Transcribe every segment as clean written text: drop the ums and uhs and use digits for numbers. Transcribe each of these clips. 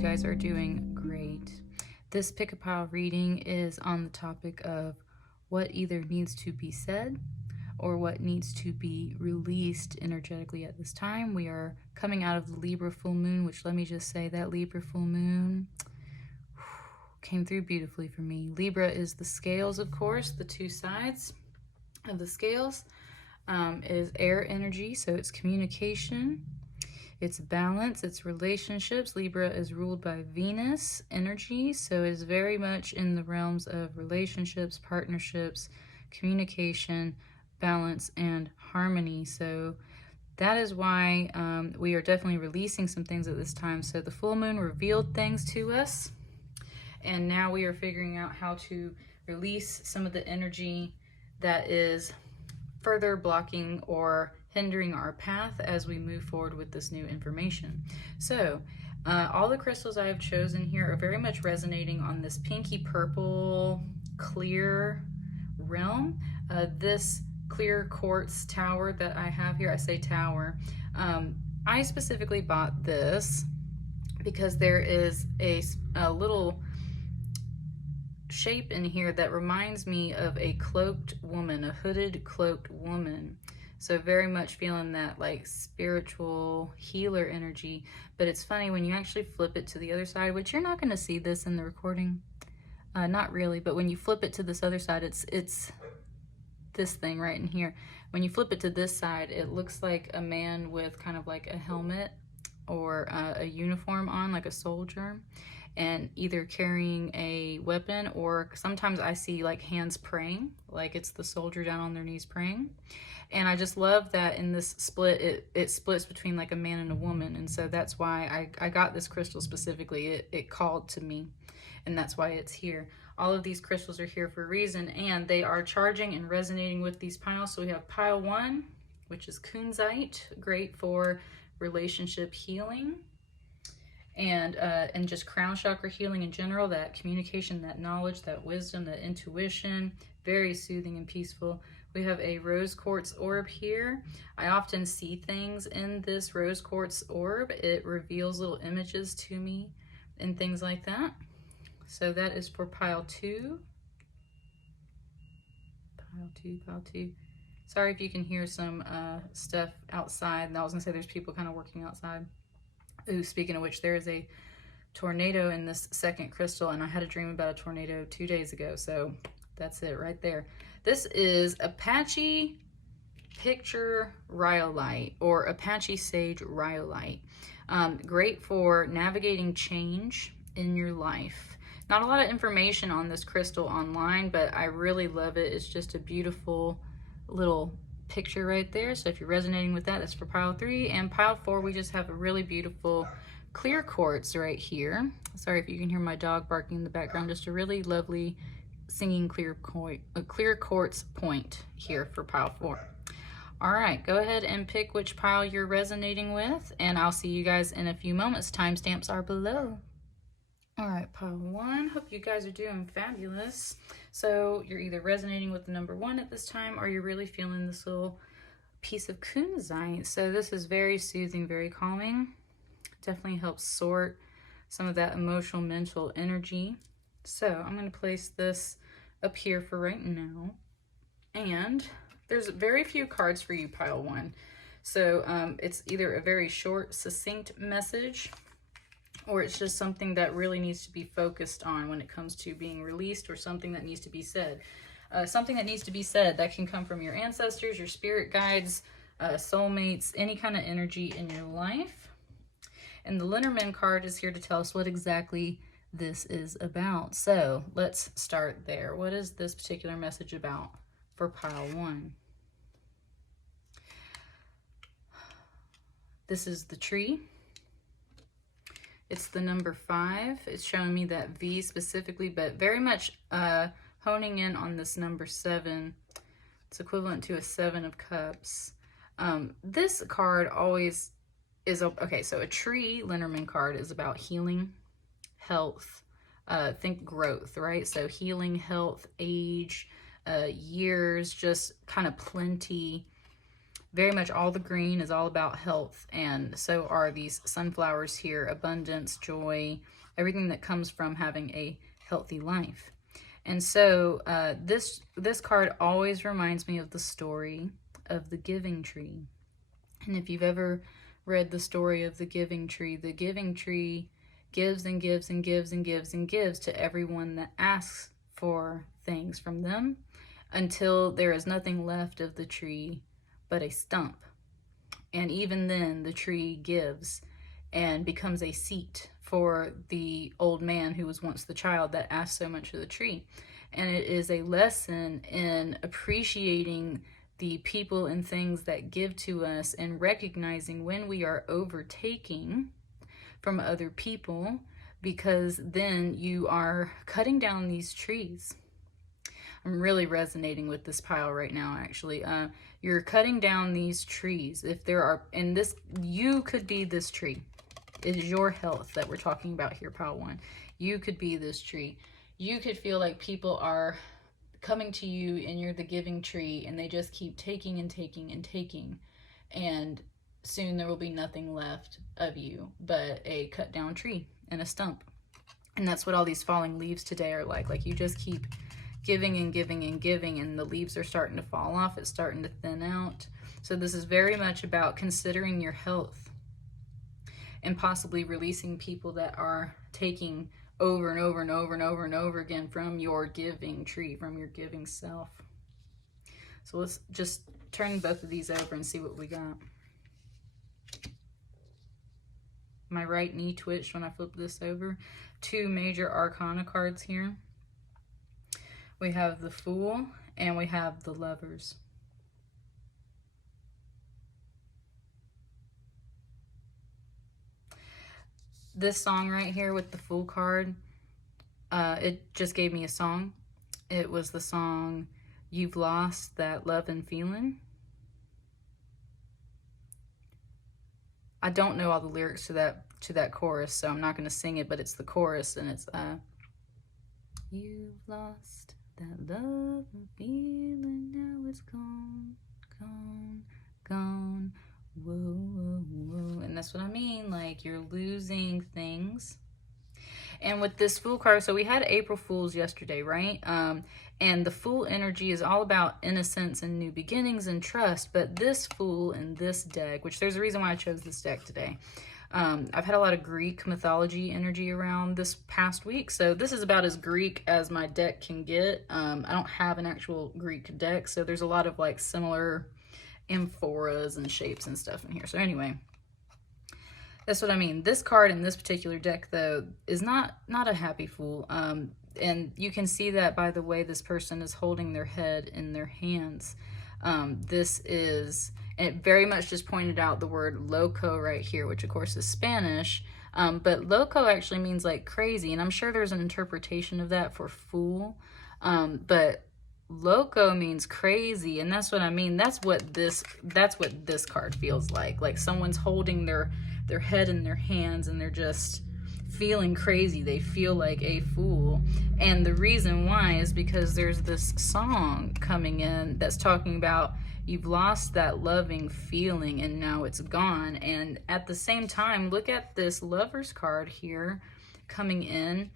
you guys are doing great. This pick a pile reading is on the topic of what either needs to be said or what needs to be released energetically at this time. We are coming out of the Libra Full Moon, which, let me just say, that Libra Full Moon came through beautifully for me. Libra is the scales, of course, the two sides of the scales. Is air energy, so it's communication, it's balance, it's relationships. Libra is ruled by Venus energy, so it is very much in the realms of relationships, partnerships, communication, balance, and harmony. So that is why we are definitely releasing some things at this time. So the full moon revealed things to us, and now we are figuring out how to release some of the energy that is further blocking or hindering our path as we move forward with this new information. So all the crystals I have chosen here are very much resonating on this pinky purple clear realm. This clear quartz tower that I have here, I say tower, I specifically bought this because there is a little shape in here that reminds me of a cloaked woman, a hooded cloaked woman. So very much feeling that like spiritual healer energy. But it's funny when you actually flip it to the other side, which you're not going to see this in the recording, not really, but when you flip it to this other side, it's this thing right in here. When you flip it to this side, it looks like a man with kind of like a helmet or a uniform on, like a soldier, and either carrying a weapon, or sometimes I see like hands praying, like it's the soldier down on their knees praying. And I just love that in this split, it splits between like a man and a woman. And so that's why I got this crystal specifically. It called to me, and that's why it's here. All of these crystals are here for a reason, and they are charging and resonating with these piles. So we have pile 1, which is Kunzite, great for relationship healing and just crown chakra healing in general, that communication, that knowledge, that wisdom, that intuition, very soothing and peaceful. We have a rose quartz orb here. I often see things in this rose quartz orb. It reveals little images to me and things like that. So that is for pile 2. Pile 2. Sorry if you can hear some stuff outside. I was gonna say there's people kind of working outside. Ooh, speaking of which, there is a tornado in this second crystal, and I had a dream about a tornado 2 days ago, so that's it right there. This is Apache Picture Rhyolite, or Apache Sage Rhyolite. Great for navigating change in your life. Not a lot of information on this crystal online, but I really love it. It's just a beautiful little picture right there. So if you're resonating with that, that's for pile 3. And pile 4, we just have a really beautiful clear quartz right here. Sorry if you can hear my dog barking in the background. Just a really lovely singing clear quartz point here for pile 4. All right, go ahead and pick which pile you're resonating with, and I'll see you guys in a few moments. Timestamps are below. All right, pile 1, hope you guys are doing fabulous. So you're either resonating with the number 1 at this time, or you're really feeling this little piece of Kunzite. So this is very soothing, very calming. Definitely helps sort some of that emotional, mental energy. So I'm going to place this up here for right now. And there's very few cards for you, pile 1. So it's either a very short, succinct message, or it's just something that really needs to be focused on when it comes to being released, or something that needs to be said. Something that needs to be said that can come from your ancestors, your spirit guides, soulmates, any kind of energy in your life. And the Lenormand card is here to tell us what exactly this is about. So let's start there. What is this particular message about for pile 1? This is the tree. It's the number 5. It's showing me that V specifically, but very much honing in on this number 7. It's equivalent to a 7 of Cups. This card always is, okay, so a tree Lenormand card is about healing, health, think growth, right? So healing, health, age, years, just kind of plenty, very much all the green is all about health, and so are these sunflowers here, abundance, joy, everything that comes from having a healthy life. And so this card always reminds me of the story of the giving tree. And if you've ever read the story of the giving tree gives and gives and gives and gives and gives to everyone that asks for things from them until there is nothing left of the tree but a stump. And even then the tree gives and becomes a seat for the old man who was once the child that asked so much of the tree. And it is a lesson in appreciating the people and things that give to us and recognizing when we are overtaking from other people, because then you are cutting down these trees. I'm really resonating with this pile right now, actually. You're cutting down these trees. If there are, and this, you could be this tree. It is your health that we're talking about here, pile 1. You could be this tree. You could feel like people are coming to you and you're the giving tree and they just keep taking and taking and taking. And soon there will be nothing left of you but a cut down tree and a stump. And that's what all these falling leaves today are like. Like you just keep giving and giving and giving and the leaves are starting to fall off. It's starting to thin out. So this is very much about considering your health and possibly releasing people that are taking over and over and over and over and over again from your giving tree, from your giving self. So let's just turn both of these over and see what we got. My right knee twitched when I flipped this over. 2 major arcana cards here. We have the Fool and we have the Lovers. This song right here with the Fool card, it just gave me a song. It was the song You've Lost That Love and Feeling. I don't know all the lyrics to that chorus, so I'm not going to sing it, but it's the chorus, and it's you've lost that love and feeling, now it's gone, gone, gone. Whoa, whoa, whoa. And that's what I mean, like you're losing things. And with this Fool card, so we had April Fools yesterday, right? And the Fool energy is all about innocence and new beginnings and trust. But this Fool in this deck, which there's a reason why I chose this deck today. I've had a lot of Greek mythology energy around this past week. So this is about as Greek as my deck can get. I don't have an actual Greek deck, so there's a lot of like similar amphoras and shapes and stuff in here. So anyway, that's what I mean. This card in this particular deck, though, is not a happy Fool. And you can see that by the way this person is holding their head in their hands. This is, and it very much just pointed out the word loco right here, which of course is Spanish. But loco actually means like crazy. And I'm sure there's an interpretation of that for fool. But loco means crazy, and that's what I mean. That's what this card feels like someone's holding their head in their hands and they're just feeling crazy. They feel like a fool. And the reason why is because there's this song coming in that's talking about you've lost that loving feeling and now it's gone. And at the same time, look at this Lovers card here coming in.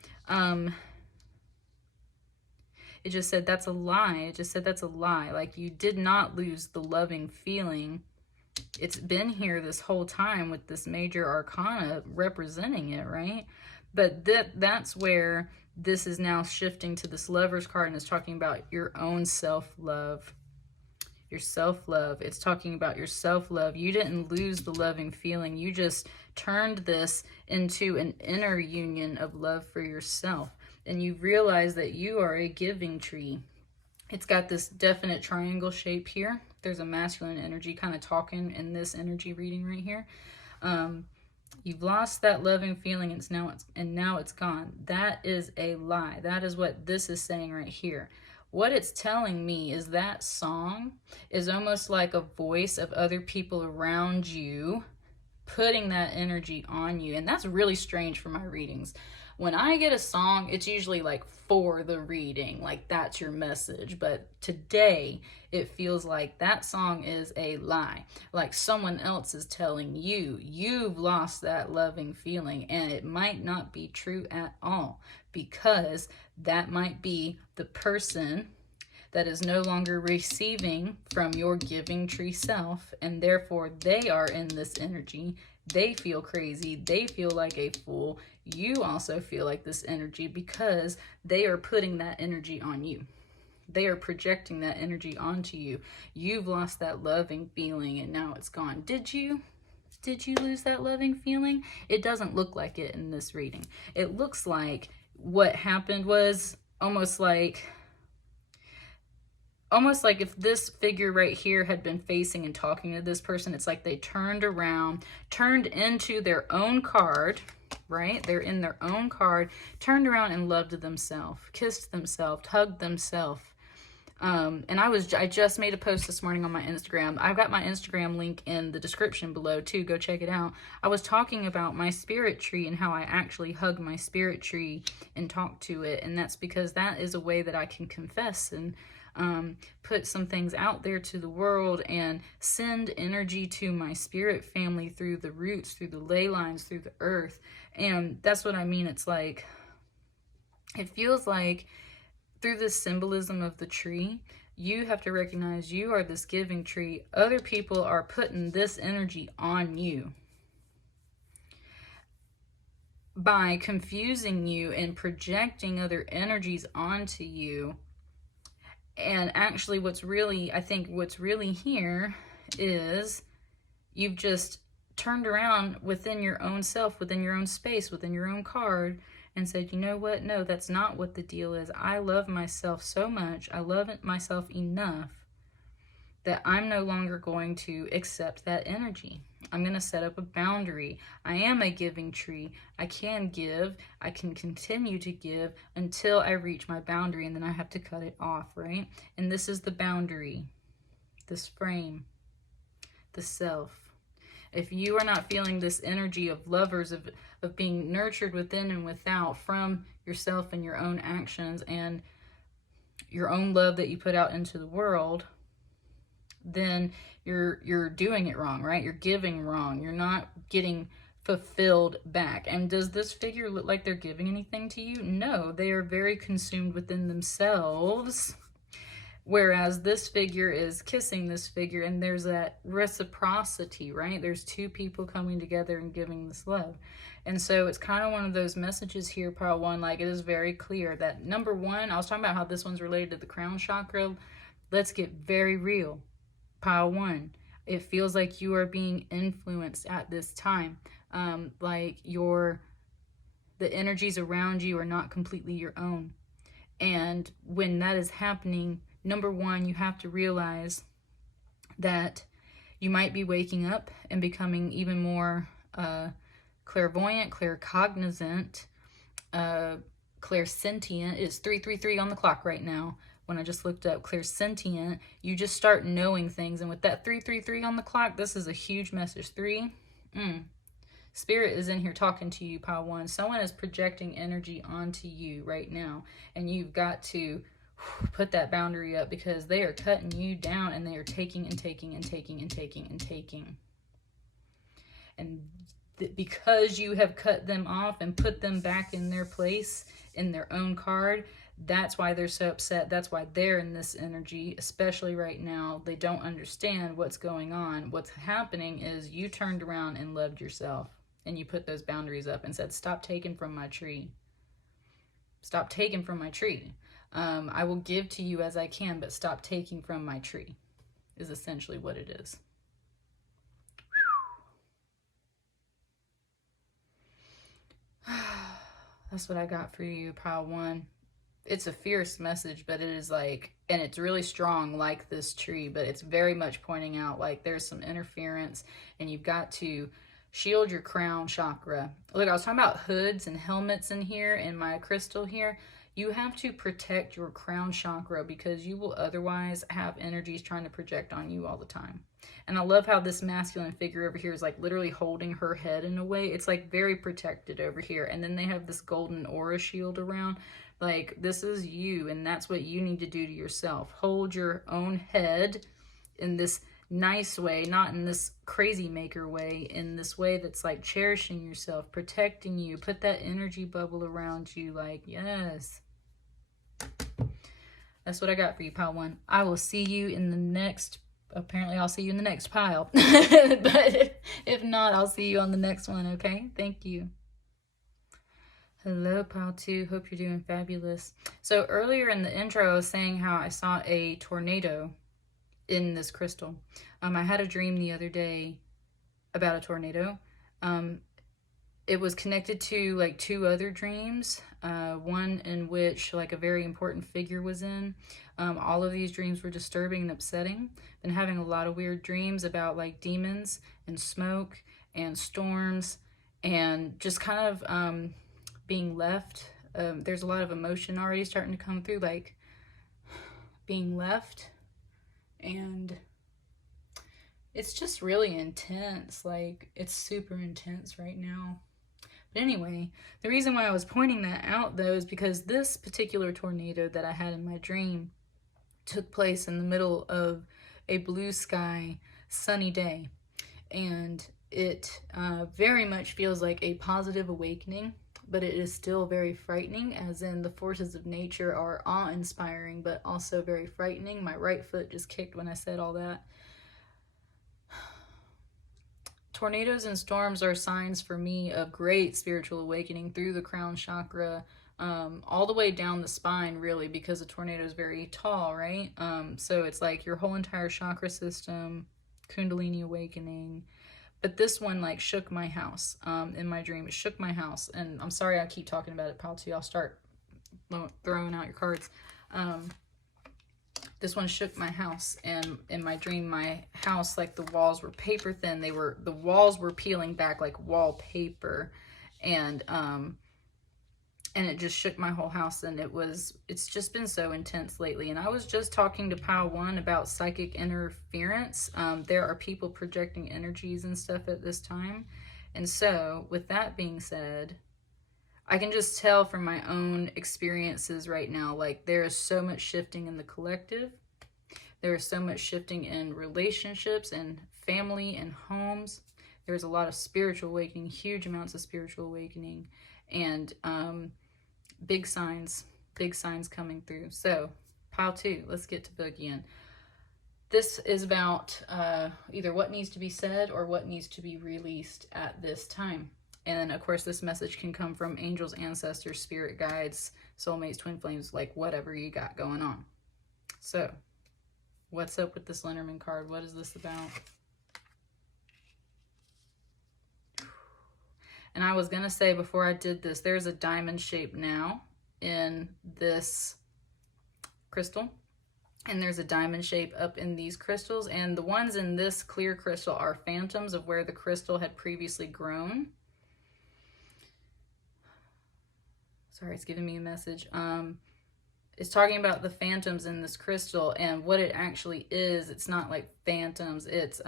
It just said that's a lie. It just said that's a lie. Like you did not lose the loving feeling. It's been here this whole time with this major arcana representing it, right? But that's where this is now shifting to this Lovers card and it's talking about your own self-love. Your self-love. It's talking about your self-love. You didn't lose the loving feeling. You just turned this into an inner union of love for yourself. And you realize that you are a giving tree. It's got this definite triangle shape here. There's a masculine energy kind of talking in this energy reading right here. You've lost that loving feeling and now it's gone. That is a lie. That is what this is saying right here. What it's telling me is that song is almost like a voice of other people around you putting that energy on you. And that's really strange for my readings. When I get a song, it's usually like for the reading, like that's your message. But today, it feels like that song is a lie. Like someone else is telling you, you've lost that loving feeling, and it might not be true at all, because that might be the person that is no longer receiving from your giving tree self, and therefore they are in this energy. They feel crazy. They feel like a fool. You also feel like this energy because they are putting that energy on you. They are projecting that energy onto you. You've lost that loving feeling and now it's gone. Did you lose that loving feeling? It doesn't look like it in this reading. It looks like what happened was almost like if this figure right here had been facing and talking to this person. It's like they turned around, turned into their own card, right? They're in their own card, turned around and loved themselves, kissed themselves, hugged themselves. And I just made a post this morning on my Instagram. I've got my Instagram link in the description below too. Go check it out. I was talking about my spirit tree and how I actually hug my spirit tree and talk to it. And that's because that is a way that I can confess and put some things out there to the world and send energy to my spirit family through the roots, through the ley lines, through the earth. And that's what I mean. It's like, it feels like through this symbolism of the tree, you have to recognize you are this giving tree. Other people are putting this energy on you by confusing you and projecting other energies onto you. And actually I think what's really here is you've just turned around within your own self, within your own space, within your own card, and said, you know what? No, that's not what the deal is. I love myself so much. I love myself enough that I'm no longer going to accept that energy. I'm going to set up a boundary. I am a giving tree. I can give. I can continue to give until I reach my boundary, and then I have to cut it off, right? And this is the boundary, this frame, the self. If you are not feeling this energy of lovers, of being nurtured within and without from yourself and your own actions and your own love that you put out into the world, then you're doing it wrong, right? You're giving wrong. You're not getting fulfilled back. And does this figure look like they're giving anything to you? No, they are very consumed within themselves. Whereas this figure is kissing this figure, and there's that reciprocity, right? There's two people coming together and giving this love. And so it's kind of one of those messages here, pile one, like it is very clear that number one, I was talking about how this one's related to the crown chakra. Let's get very real. Pile one, it feels like you are being influenced at this time. Like the energies around you are not completely your own. And when that is happening, number one, you have to realize that you might be waking up and becoming even more clairvoyant, claircognizant, clairsentient. It's 333 on the clock right now. When I just looked up clairsentient, you just start knowing things. And with that 333 on the clock, this is a huge message. Spirit is in here talking to you, pile one. Someone is projecting energy onto you right now. And you've got to put that boundary up because they are cutting you down and they are taking and taking and taking and taking and taking. And because you have cut them off and put them back in their place, in their own card, that's why they're so upset. That's why they're in this energy, especially right now. They don't understand what's going on. What's happening is you turned around and loved yourself, and you put those boundaries up and said, stop taking from my tree. Stop taking from my tree. I will give to you as I can, but stop taking from my tree is essentially what it is. That's what I got for you, pile one. It's a fierce message, but it is like, and it's really strong like this tree, but it's very much pointing out like there's some interference and you've got to shield your crown chakra. Look, I was talking about hoods and helmets in here in my crystal here. You have to protect your crown chakra because you will otherwise have energies trying to project on you all the time. And I love how this masculine figure over here is like literally holding her head in a way. It's like very protected over here. And then they have this golden aura shield around. Like, this is you, and that's what you need to do to yourself. Hold your own head in this nice way, not in this crazy maker way, in this way that's like cherishing yourself, protecting you. Put that energy bubble around you. Like, yes. That's what I got for you, pile 1. I will see you in the next, apparently I'll see you in the next pile. But if not, I'll see you on the next one, okay? Thank you. Hello, pile 2. Hope you're doing fabulous. So earlier in the intro, I was saying how I saw a tornado in this crystal. I had a dream the other day about a tornado. It was connected to like 2 other dreams, one in which like a very important figure was in. All of these dreams were disturbing and upsetting. Been having a lot of weird dreams about like demons and smoke and storms and just kind of being left. There's a lot of emotion already starting to come through, like being left. And it's just really intense. Like, it's super intense right now. But anyway, the reason why I was pointing that out, though, is because this particular tornado that I had in my dream took place in the middle of a blue sky, sunny day. And it very much feels like a positive awakening, but it is still very frightening, as in the forces of nature are awe-inspiring, but also very frightening. My right foot just kicked when I said all that. Tornadoes and storms are signs for me of great spiritual awakening through the crown chakra, all the way down the spine, really, because a tornado is very tall, right? So it's like your whole entire chakra system, Kundalini awakening. But this one like shook my house in my dream. It shook my house. And I'm sorry I keep talking about it, pal 2. I'll start throwing out your cards. This one shook my house. And in my dream, my house, like the walls were paper thin. The walls were peeling back like wallpaper. And it just shook my whole house, and it's just been so intense lately. And I was just talking to pile 1 about psychic interference. There are people projecting energies and stuff at this time. And so with that being said, I can just tell from my own experiences right now, like there is so much shifting in the collective. There is so much shifting in relationships and family and homes. There's a lot of spiritual awakening, huge amounts of spiritual awakening, and big signs coming through. So pile 2, let's get to boogieing. This is about either what needs to be said or what needs to be released at this time. And of course, this message can come from angels, ancestors, spirit guides, soulmates, twin flames, like whatever you got going on. So what's up with this Lenormand card? What is this about? And I was going to say before I did this, there's a diamond shape now in this crystal. And there's a diamond shape up in these crystals. And the ones in this clear crystal are phantoms of where the crystal had previously grown. Sorry, it's giving me a message. It's talking about the phantoms in this crystal and what it actually is. It's not like phantoms. It's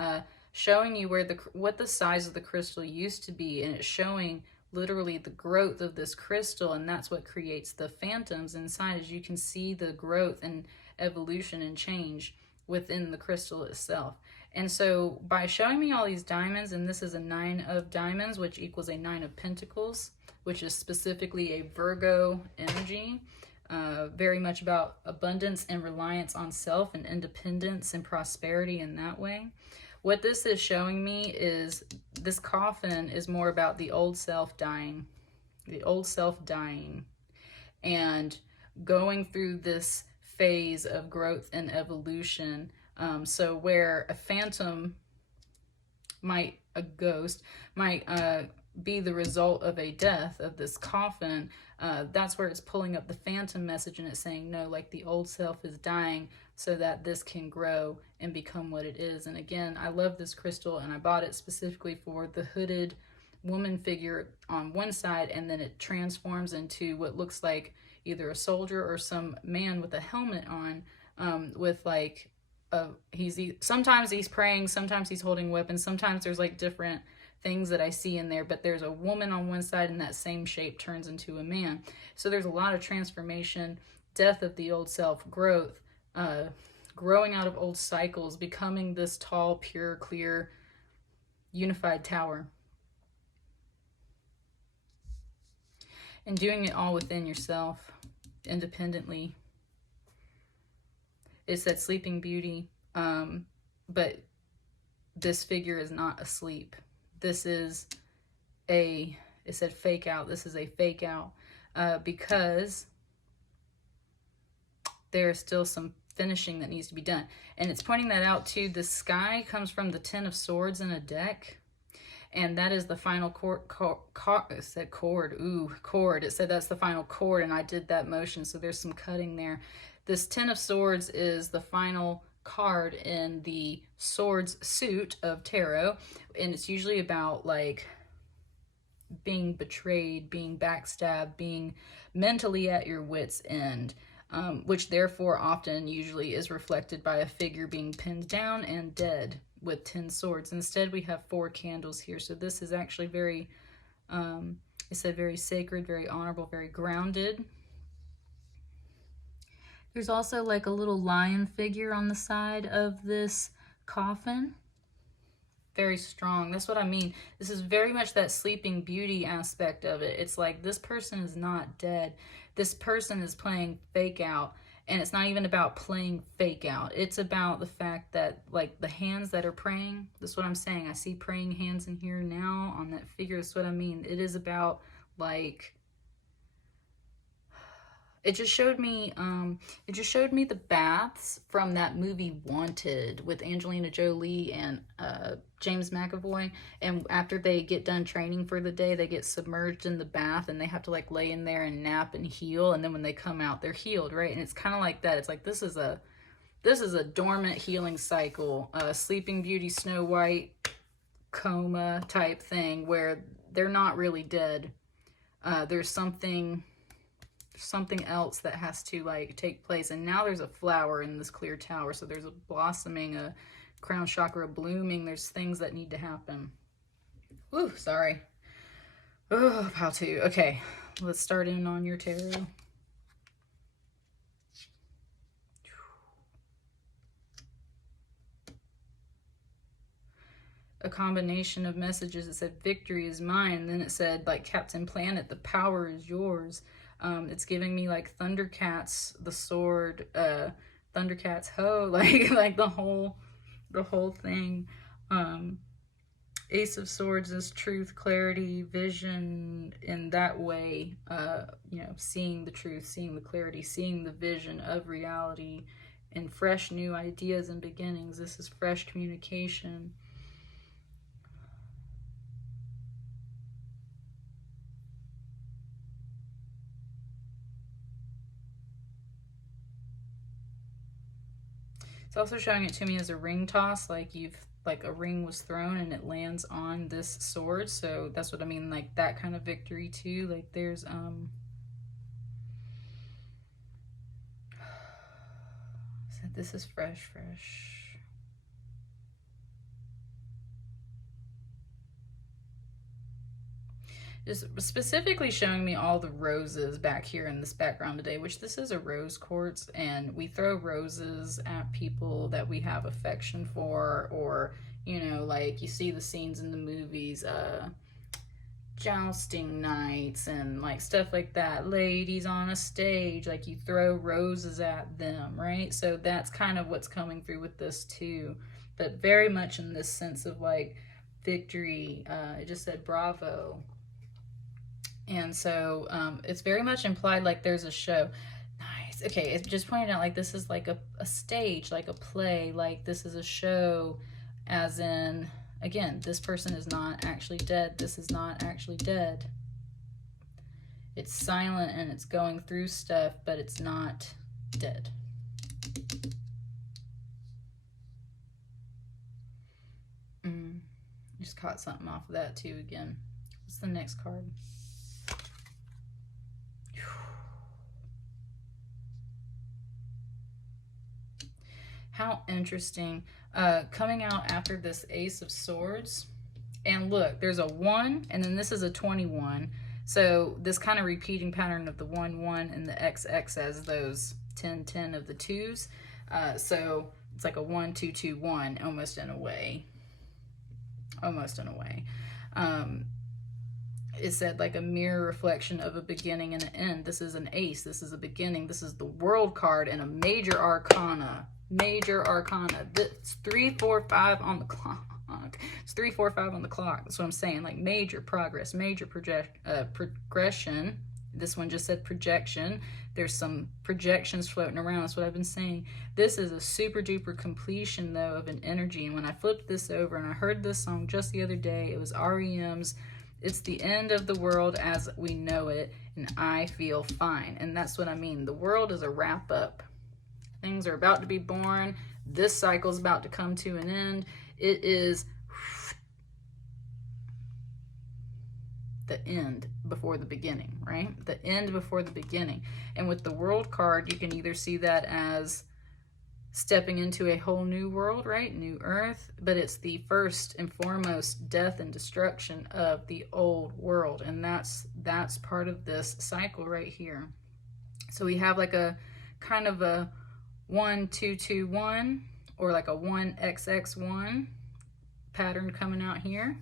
showing you what the size of the crystal used to be, and it's showing literally the growth of this crystal, and that's what creates the phantoms inside. As you can see the growth and evolution and change within the crystal itself. And so by showing me all these diamonds, and this is a 9 of diamonds, which equals a 9 of pentacles, which is specifically a Virgo energy, very much about abundance and reliance on self and independence and prosperity in that way. What this is showing me is this coffin is more about the old self dying, and going through this phase of growth and evolution. So where a phantom a ghost might be the result of a death of this coffin, that's where it's pulling up the phantom message, and it's saying, no, like the old self is dying so that this can grow and become what it is. And again, I love this crystal, and I bought it specifically for the hooded woman figure on one side, and then it transforms into what looks like, either a soldier or some man with a helmet on, with like sometimes he's praying, sometimes he's holding weapons, sometimes there's like different things that I see in there, but there's a woman on one side and that same shape turns into a man. So there's a lot of transformation, death of the old self, growth, growing out of old cycles, becoming this tall, pure, clear, unified tower. And doing it all within yourself, independently. It's that sleeping beauty, but this figure is not asleep. This is it said fake out. This is a fake out, because there's still some finishing that needs to be done. And it's pointing that out too. The sky comes from the Ten of Swords in a deck. And that is the final chord. It said chord. Ooh, chord. It said that's the final chord, and I did that motion, so there's some cutting there. This Ten of Swords is the final card in the Swords suit of tarot, and it's usually about like being betrayed, being backstabbed, being mentally at your wit's end, which therefore often usually is reflected by a figure being pinned down and dead with 10 swords. Instead, we have 4 candles here. So this is actually very, it said very sacred, very honorable, very grounded. There's also like a little lion figure on the side of this coffin. Very strong. That's what I mean. This is very much that sleeping beauty aspect of it. It's like this person is not dead. This person is playing fake out. And it's not even about playing fake out. It's about the fact that, like, the hands that are praying, that's what I'm saying. I see praying hands in here now on that figure. That's what I mean. It is about, like, it just showed me the baths from that movie Wanted with Angelina Jolie and James McAvoy. And after they get done training for the day, they get submerged in the bath and they have to like lay in there and nap and heal. And then when they come out, they're healed, right? And it's kind of like that. It's like this is a dormant healing cycle, Sleeping Beauty, Snow White, coma type thing where they're not really dead. There's something else that has to like take place, and now there's a flower in this clear tower, so there's a blossoming, a crown chakra blooming. There's things that need to happen. Ooh, sorry. Oh, how to. Okay, let's start in on your tarot. A combination of messages. It said victory is mine, then it said like Captain Planet, the power is yours. It's giving me like Thundercats, the sword, Thundercats ho, like the whole thing. Ace of Swords is truth, clarity, vision in that way, you know, seeing the truth, seeing the clarity, seeing the vision of reality and fresh new ideas and beginnings. This is fresh communication. It's also showing it to me as a ring toss, like a ring was thrown and it lands on this sword. So that's what I mean, like that kind of victory too. Like there's so this is fresh. Just specifically showing me all the roses back here in this background today, which this is a rose quartz, and we throw roses at people that we have affection for, or, you know, like you see the scenes in the movies, jousting nights and like stuff like that, ladies on a stage, like you throw roses at them, right? So that's kind of what's coming through with this too, but very much in this sense of like victory. It just said bravo. And so it's very much implied like there's a show. Nice. Okay, it just pointed out like this is like a stage, like a play, like this is a show, as in, again, this person is not actually dead. This is not actually dead. It's silent and it's going through stuff, but it's not dead. Just caught something off of that too again. What's the next card? Interesting. Coming out after this Ace of Swords. And look, there's a 1, and then this is a 21. So this kind of repeating pattern of the 1, 1, and the XX as those 10, 10 of the 2s. So it's like a 1, 2, 2, 1, almost in a way. Almost in a way. It said like a mirror reflection of a beginning and an end. This is an ace. This is a beginning. This is the World card and a major arcana. Major arcana. It's 3, 4, 5 on the clock. It's 3, 4, 5 on the clock. That's what I'm saying. Like major progress, major progression. This one just said projection. There's some projections floating around. That's what I've been saying. This is a super duper completion though of an energy. And when I flipped this over and I heard this song just the other day, it was REM's It's the End of the World as We Know It, and I Feel Fine. And that's what I mean. The world is a wrap up. Things are about to be born. This cycle is about to come to an end. It is the end before the beginning, right? The end before the beginning. And with the World card, you can either see that as stepping into a whole new world, right? New earth. But it's the first and foremost death and destruction of the old world. And that's part of this cycle right here. So we have like a kind of a 1, 2, 2, 1, or like a 1XX1 pattern coming out here.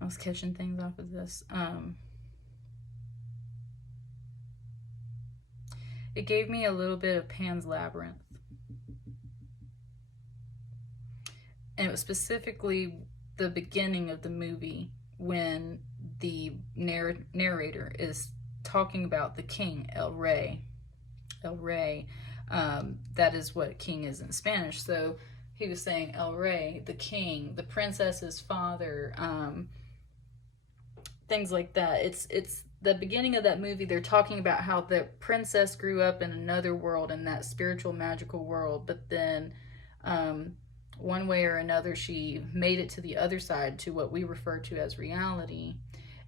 I was catching things off of this. It gave me a little bit of Pan's Labyrinth. And it was specifically the beginning of the movie when the narrator is talking about the king, El Rey. El Rey. That is what king is in Spanish. So he was saying El Rey, the king, the princess's father, things like that. It's the beginning of that movie. They're talking about how the princess grew up in another world, in that spiritual, magical world, but then one way or another she made it to the other side, to what we refer to as reality,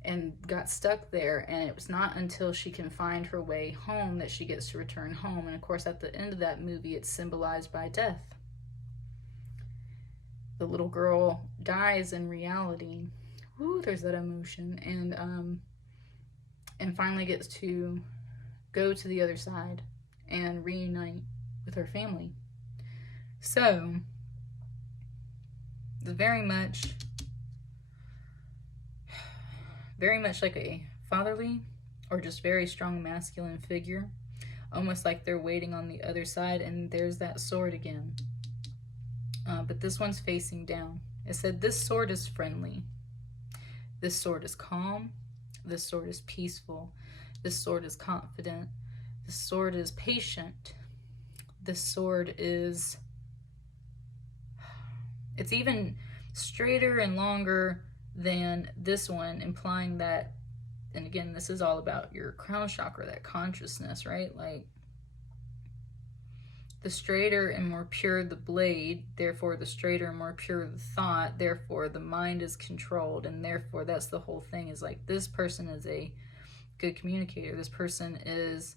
and got stuck there. And it was not until she can find her way home that she gets to return home. And of course, at the end of that movie, it's symbolized by death. The little girl dies in reality. Ooh, there's that emotion. And finally gets to go to the other side and reunite with her family. So very much like a fatherly or just very strong masculine figure, almost like they're waiting on the other side. And there's that sword again, but this one's facing down. It said this sword is friendly, this sword is calm, this sword is peaceful, this sword is confident, this sword is patient, this sword is, it's even straighter and longer than this one, implying that, and again, this is all about your crown chakra, that consciousness, right? Like, the straighter and more pure the blade, therefore the straighter and more pure the thought, therefore the mind is controlled, and therefore that's the whole thing, is like, this person is a good communicator, this person is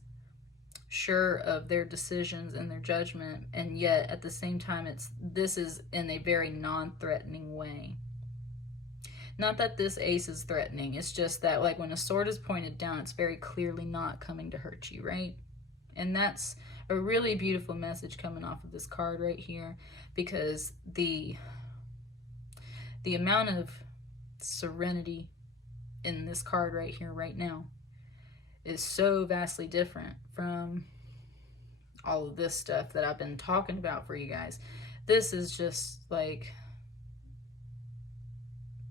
sure of their decisions and their judgment, and yet at the same time this is in a very non-threatening way. Not that this ace is threatening, it's just that, like, when a sword is pointed down, it's very clearly not coming to hurt you, right? And that's a really beautiful message coming off of this card right here, because the amount of serenity in this card right here right now is so vastly different from all of this stuff that I've been talking about for you guys. This is just like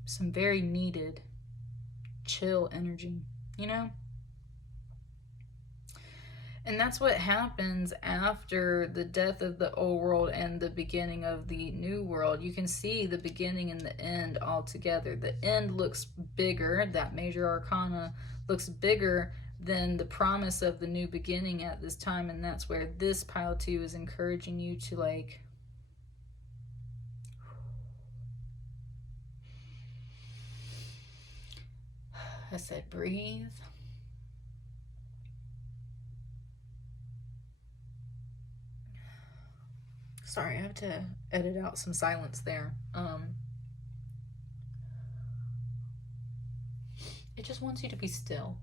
some very needed chill energy, you know? And that's what happens after the death of the old world and the beginning of the new world. You can see the beginning and the end all together. The end looks bigger, that major arcana looks bigger than the promise of the new beginning at this time, and that's where this pile 2 is encouraging you to, like, I said breathe. Sorry, I have to edit out some silence there. It just wants you to be still.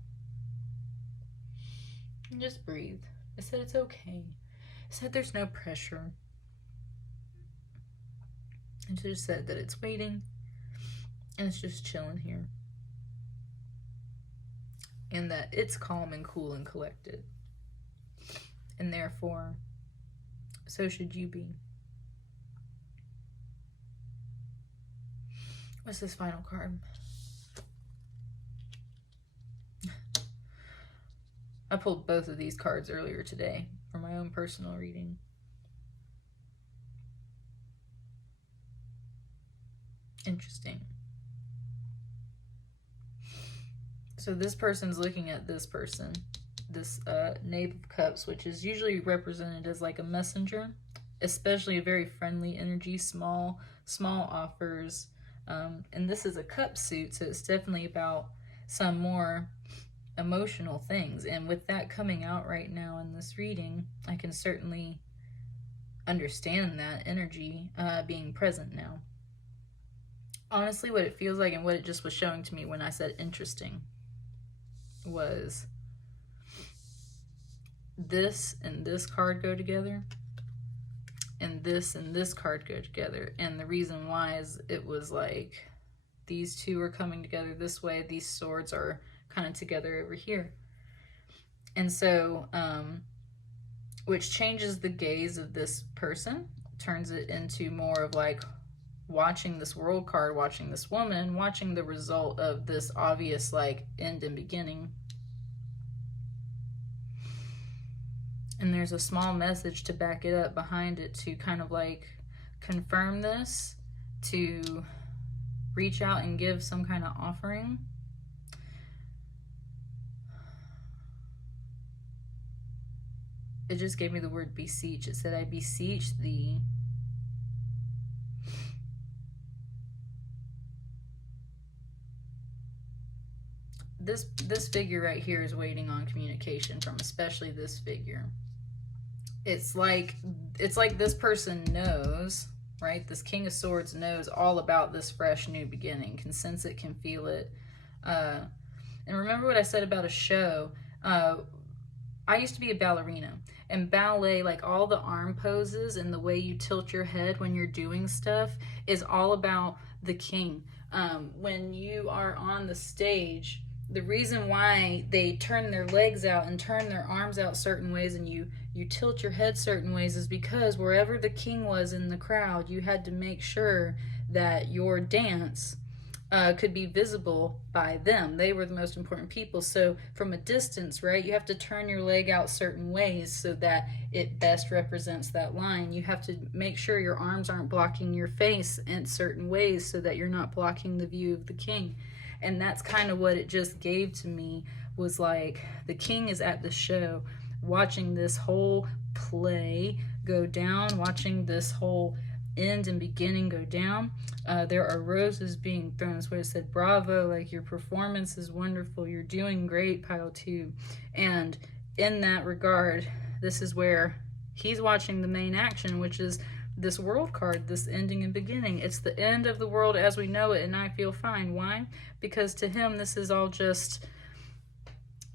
And just breathe. It said it's okay. It said there's no pressure. It just said that it's waiting and it's just chilling here. And that it's calm and cool and collected. And therefore, so should you be. What's this final card? I pulled both of these cards earlier today for my own personal reading. Interesting. So this person's looking at this person, this Knave of Cups, which is usually represented as like a messenger, especially a very friendly energy, small offers. And this is a cup suit, so it's definitely about some more emotional things. And with that coming out right now in this reading, I can certainly understand that energy being present now. Honestly, what it feels like and what it just was showing to me when I said interesting was this and this card go together, and this card go together. And the reason why is it was like these two are coming together this way, these swords are kind of together over here. And so which changes the gaze of this person, turns it into more of like watching this world card, watching this woman, watching the result of this obvious like end and beginning. And there's a small message to back it up behind it to kind of like confirm this, to reach out and give some kind of offering. It just gave me the word beseech. It said, I beseech thee. This figure right here is waiting on communication from especially this figure. It's like this person knows, right? This King of Swords knows all about this fresh new beginning, can sense it, can feel it. And remember what I said about a show. I used to be a ballerina, and ballet, like all the arm poses and the way you tilt your head when you're doing stuff, is all about the king. When you are on the stage, the reason why they turn their legs out and turn their arms out certain ways and you tilt your head certain ways is because wherever the king was in the crowd, you had to make sure that your dance could be visible by them. They were the most important people. So from a distance, right, you have to turn your leg out certain ways so that it best represents that line. You have to make sure your arms aren't blocking your face in certain ways so that you're not blocking the view of the king. And that's kind of what it just gave to me, was like the king is at the show watching this whole play go down, watching this whole end and beginning go down. There are roses being thrown. That's what it said. Bravo, like your performance is wonderful. You're doing great, pile 2. And in that regard, this is where he's watching the main action, which is this world card, this ending and beginning. It's the end of the world as we know it, and I feel fine. Why? Because to him, this is all just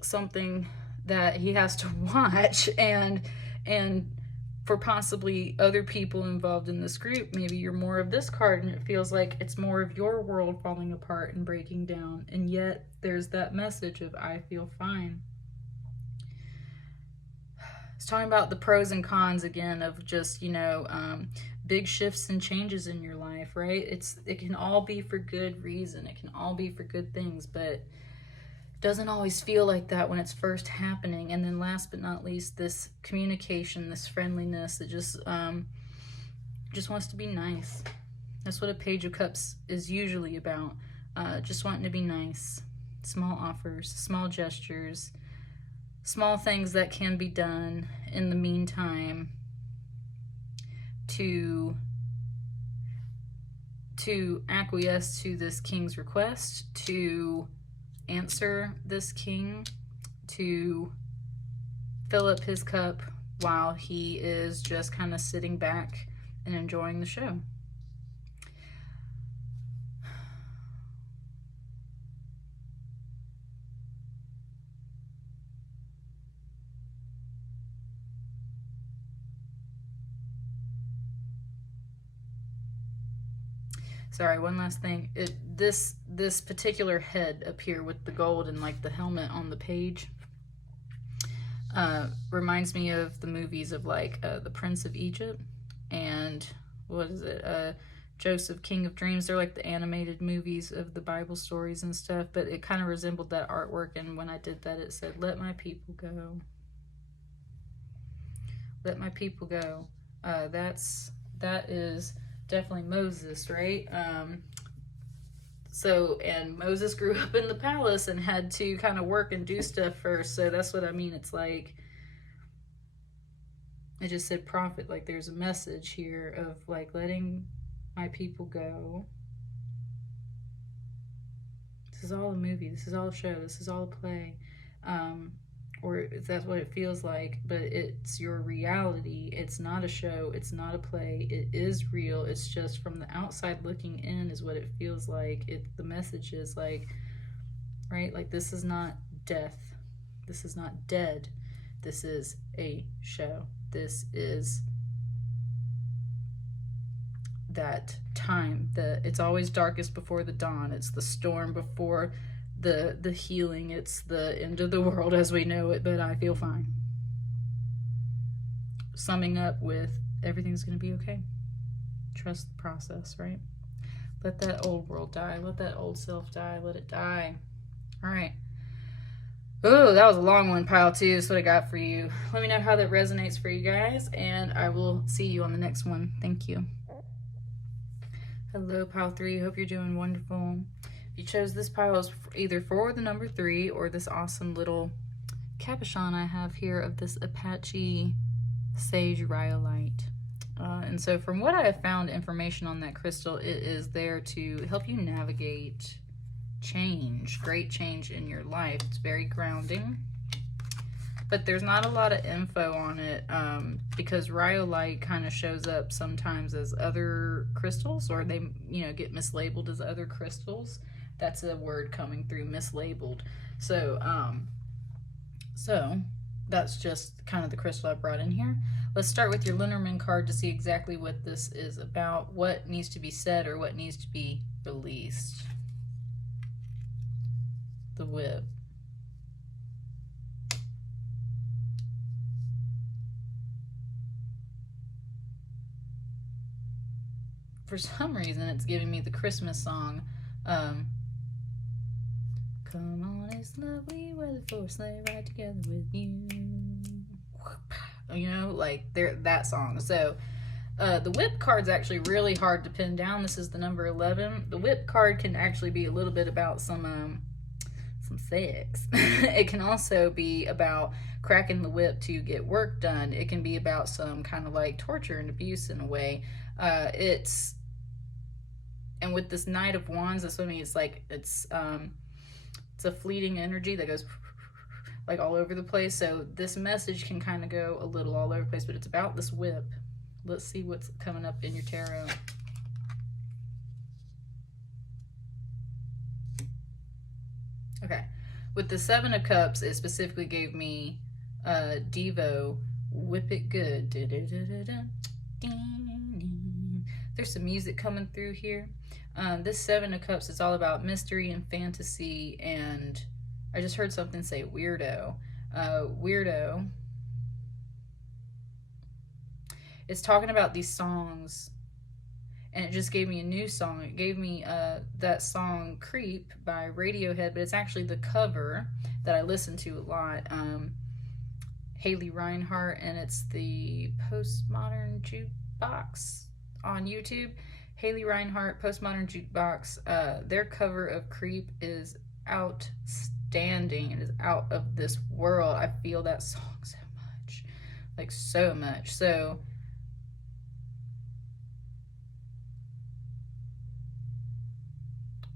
something that he has to watch, and for possibly other people involved in this group, maybe you're more of this card and it feels like it's more of your world falling apart and breaking down, and yet there's that message of I feel fine. It's talking about the pros and cons again of just, big shifts and changes in your life, right? It can all be for good reason. It can all be for good things, but it doesn't always feel like that when it's first happening. And then last but not least, this communication, this friendliness that just wants to be nice. That's what a Page of Cups is usually about. Just wanting to be nice. Small offers, small gestures, small things that can be done in the meantime to acquiesce to this king's request, to answer this king to fill up his cup while he is just kind of sitting back and enjoying the show. Sorry, one last thing. This particular head up here with the gold and like the helmet on the page reminds me of the movies of like The Prince of Egypt and what is it? Joseph, King of Dreams. They're like the animated movies of the Bible stories and stuff, but it kind of resembled that artwork, and when I did that it said, "Let my people go. Let my people go." That is definitely Moses, right? And Moses grew up in the palace and had to kind of work and do stuff first. So that's what I mean. It's like, I just said prophet. Like there's a message here of like letting my people go. This is all a movie. This is all a show. This is all a play. Or if that's what it feels like, but it's your reality. It's not a show. It's not a play. It is real. It's just from the outside looking in is what it feels like. The message is like, right? Like this is not death. This is not dead. This is a show. This is that time. It's always darkest before the dawn. It's the storm before the healing. It's the end of the world as we know it, but I feel fine. Summing up with, everything's going to be okay. Trust the process, right? Let that old world die. Let that old self die. Let it die. All right. Oh, that was a long one, pile 2. That's what I got for you. Let me know how that resonates for you guys, and I will see you on the next one. Thank you. Hello, pile 3. Hope you're doing wonderful. If you chose this pile, is either for the number 3 or this awesome little capuchon I have here of this Apache Sage Rhyolite. And so from what I have found information on that crystal, it is there to help you navigate change, great change in your life. It's very grounding, but there's not a lot of info on it because Rhyolite kind of shows up sometimes as other crystals, or they, get mislabeled as other crystals. That's a word coming through, mislabeled. So that's just kind of the crystal I brought in here. Let's start with your Lenormand card to see exactly what this is about, what needs to be said or what needs to be released. The Whip. For some reason, it's giving me the Christmas song. Come on, it's lovely weather for a sleigh ride together with you. Like that song. So the Whip card's actually really hard to pin down. This is the number 11. The Whip card can actually be a little bit about some sex. It can also be about cracking the whip to get work done. It can be about some kind of like torture and abuse in a way. And with this Knight of Wands, that's what I mean. It's like it's a fleeting energy that goes like all over the place. So this message can kind of go a little all over the place, but it's about this whip. Let's see what's coming up in your tarot. Okay, with the 7 of Cups, it specifically gave me Devo, Whip It Good. There's some music coming through here. This 7 of Cups is all about mystery and fantasy, and I just heard something say weirdo. Weirdo. It's talking about these songs, and it just gave me a new song. It gave me that song Creep by Radiohead, but it's actually the cover that I listen to a lot. Haley Reinhart, and it's the Postmodern Jukebox on YouTube. Haley Reinhart, Postmodern Jukebox. Their cover of Creep is outstanding. It is out of this world. I feel that song so much. Like so much. So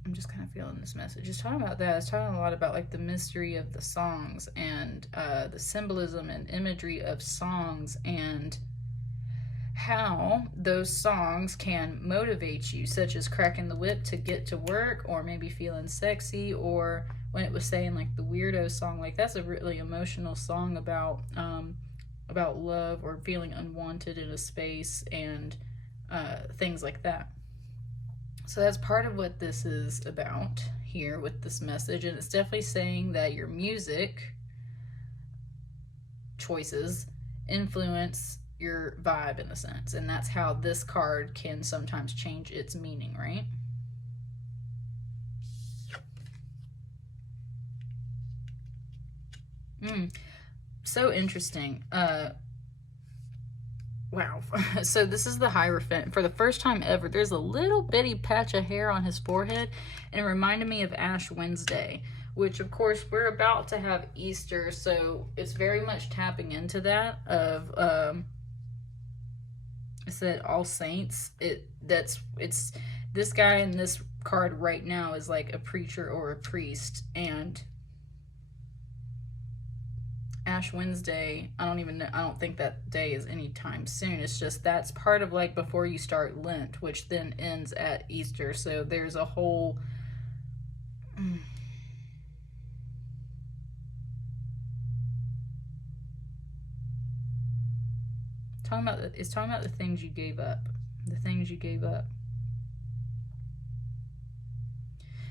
I'm just kind of feeling this message. It's talking about that. It's talking a lot about like the mystery of the songs and the symbolism and imagery of songs and how those songs can motivate you, such as cracking the whip to get to work, or maybe feeling sexy, or when it was saying like the weirdo song, like that's a really emotional song about love or feeling unwanted in a space and things like that. So that's part of what this is about here with this message, and it's definitely saying that your music choices influence your vibe in a sense, and that's how this card can sometimes change its meaning, right? So interesting. Wow. So this is the Hierophant. For the first time ever, there's a little bitty patch of hair on his forehead, and it reminded me of Ash Wednesday, which of course we're about to have Easter, so it's very much tapping into that of it said All Saints. It's this guy in this card right now is like a preacher or a priest, and Ash Wednesday, I don't think that day is anytime soon. It's just that's part of like before you start Lent, which then ends at Easter. So there's a whole it's talking about the things you gave up. The things you gave up.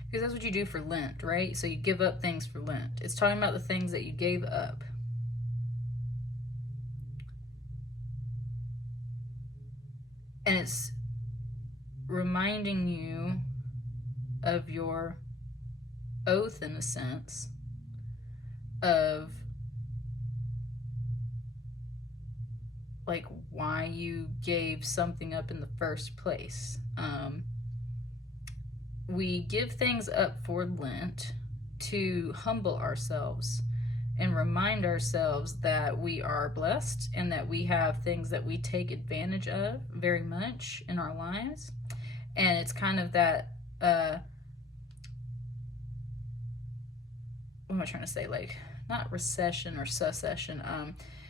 Because that's what you do for Lent, right? So you give up things for Lent. It's talking about the things that you gave up. And it's reminding you of your oath, in a sense, of like why you gave something up in the first place. We give things up for Lent to humble ourselves and remind ourselves that we are blessed and that we have things that we take advantage of very much in our lives. And it's kind of that, what am I trying to say? Like, not recession or secession.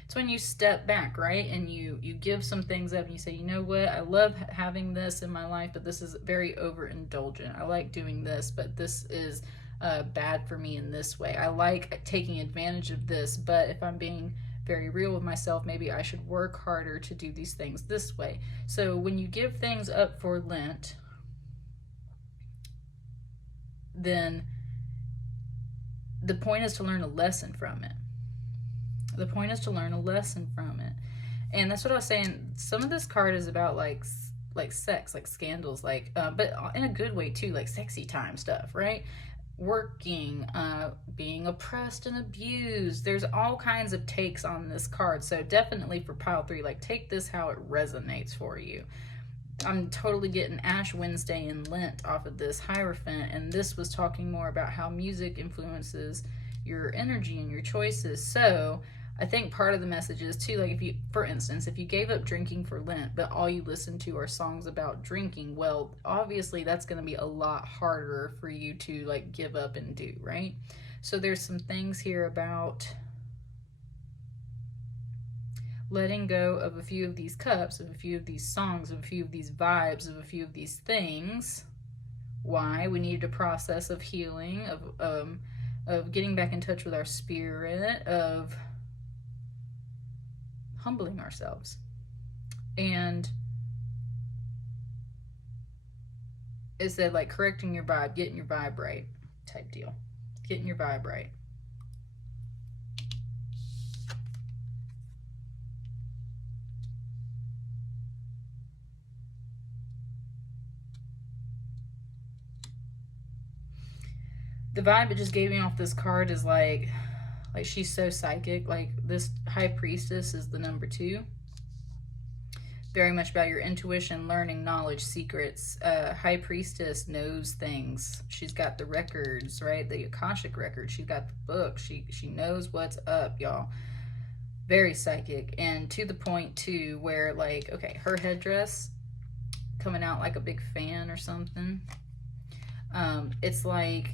It's when you step back, right? And you give some things up and you say, you know what? I love having this in my life, but this is very overindulgent. I like doing this, but this is bad for me in this way. I like taking advantage of this, but if I'm being very real with myself, maybe I should work harder to do these things this way. So when you give things up for Lent, then the point is to learn a lesson from it. The point is to learn a lesson from it. And that's what I was saying. Some of this card is about like sex, like scandals, like but in a good way too, like sexy time stuff, right? Working, being oppressed and abused. There's all kinds of takes on this card. So definitely for pile 3, like take this how it resonates for you. I'm totally getting Ash Wednesday and Lent off of this Hierophant, and this was talking more about how music influences your energy and your choices. So I think part of the message is too, like if you, for instance, if you gave up drinking for Lent, but all you listen to are songs about drinking, well, obviously that's going to be a lot harder for you to like give up and do, right? So there's some things here about letting go of a few of these cups, of a few of these songs, of a few of these vibes, of a few of these things. Why? We need a process of healing, of getting back in touch with our spirit, of humbling ourselves. And it said like correcting your vibe, getting your vibe right type deal. Getting your vibe right. The vibe it just gave me off this card is like she's so psychic. Like this High Priestess is the number 2. Very much about your intuition, learning, knowledge, secrets. High Priestess knows things. She's got the records, right? The Akashic records. She's got the book. She knows what's up, y'all. Very psychic. And to the point, too, where, like, okay, her headdress coming out like a big fan or something. It's like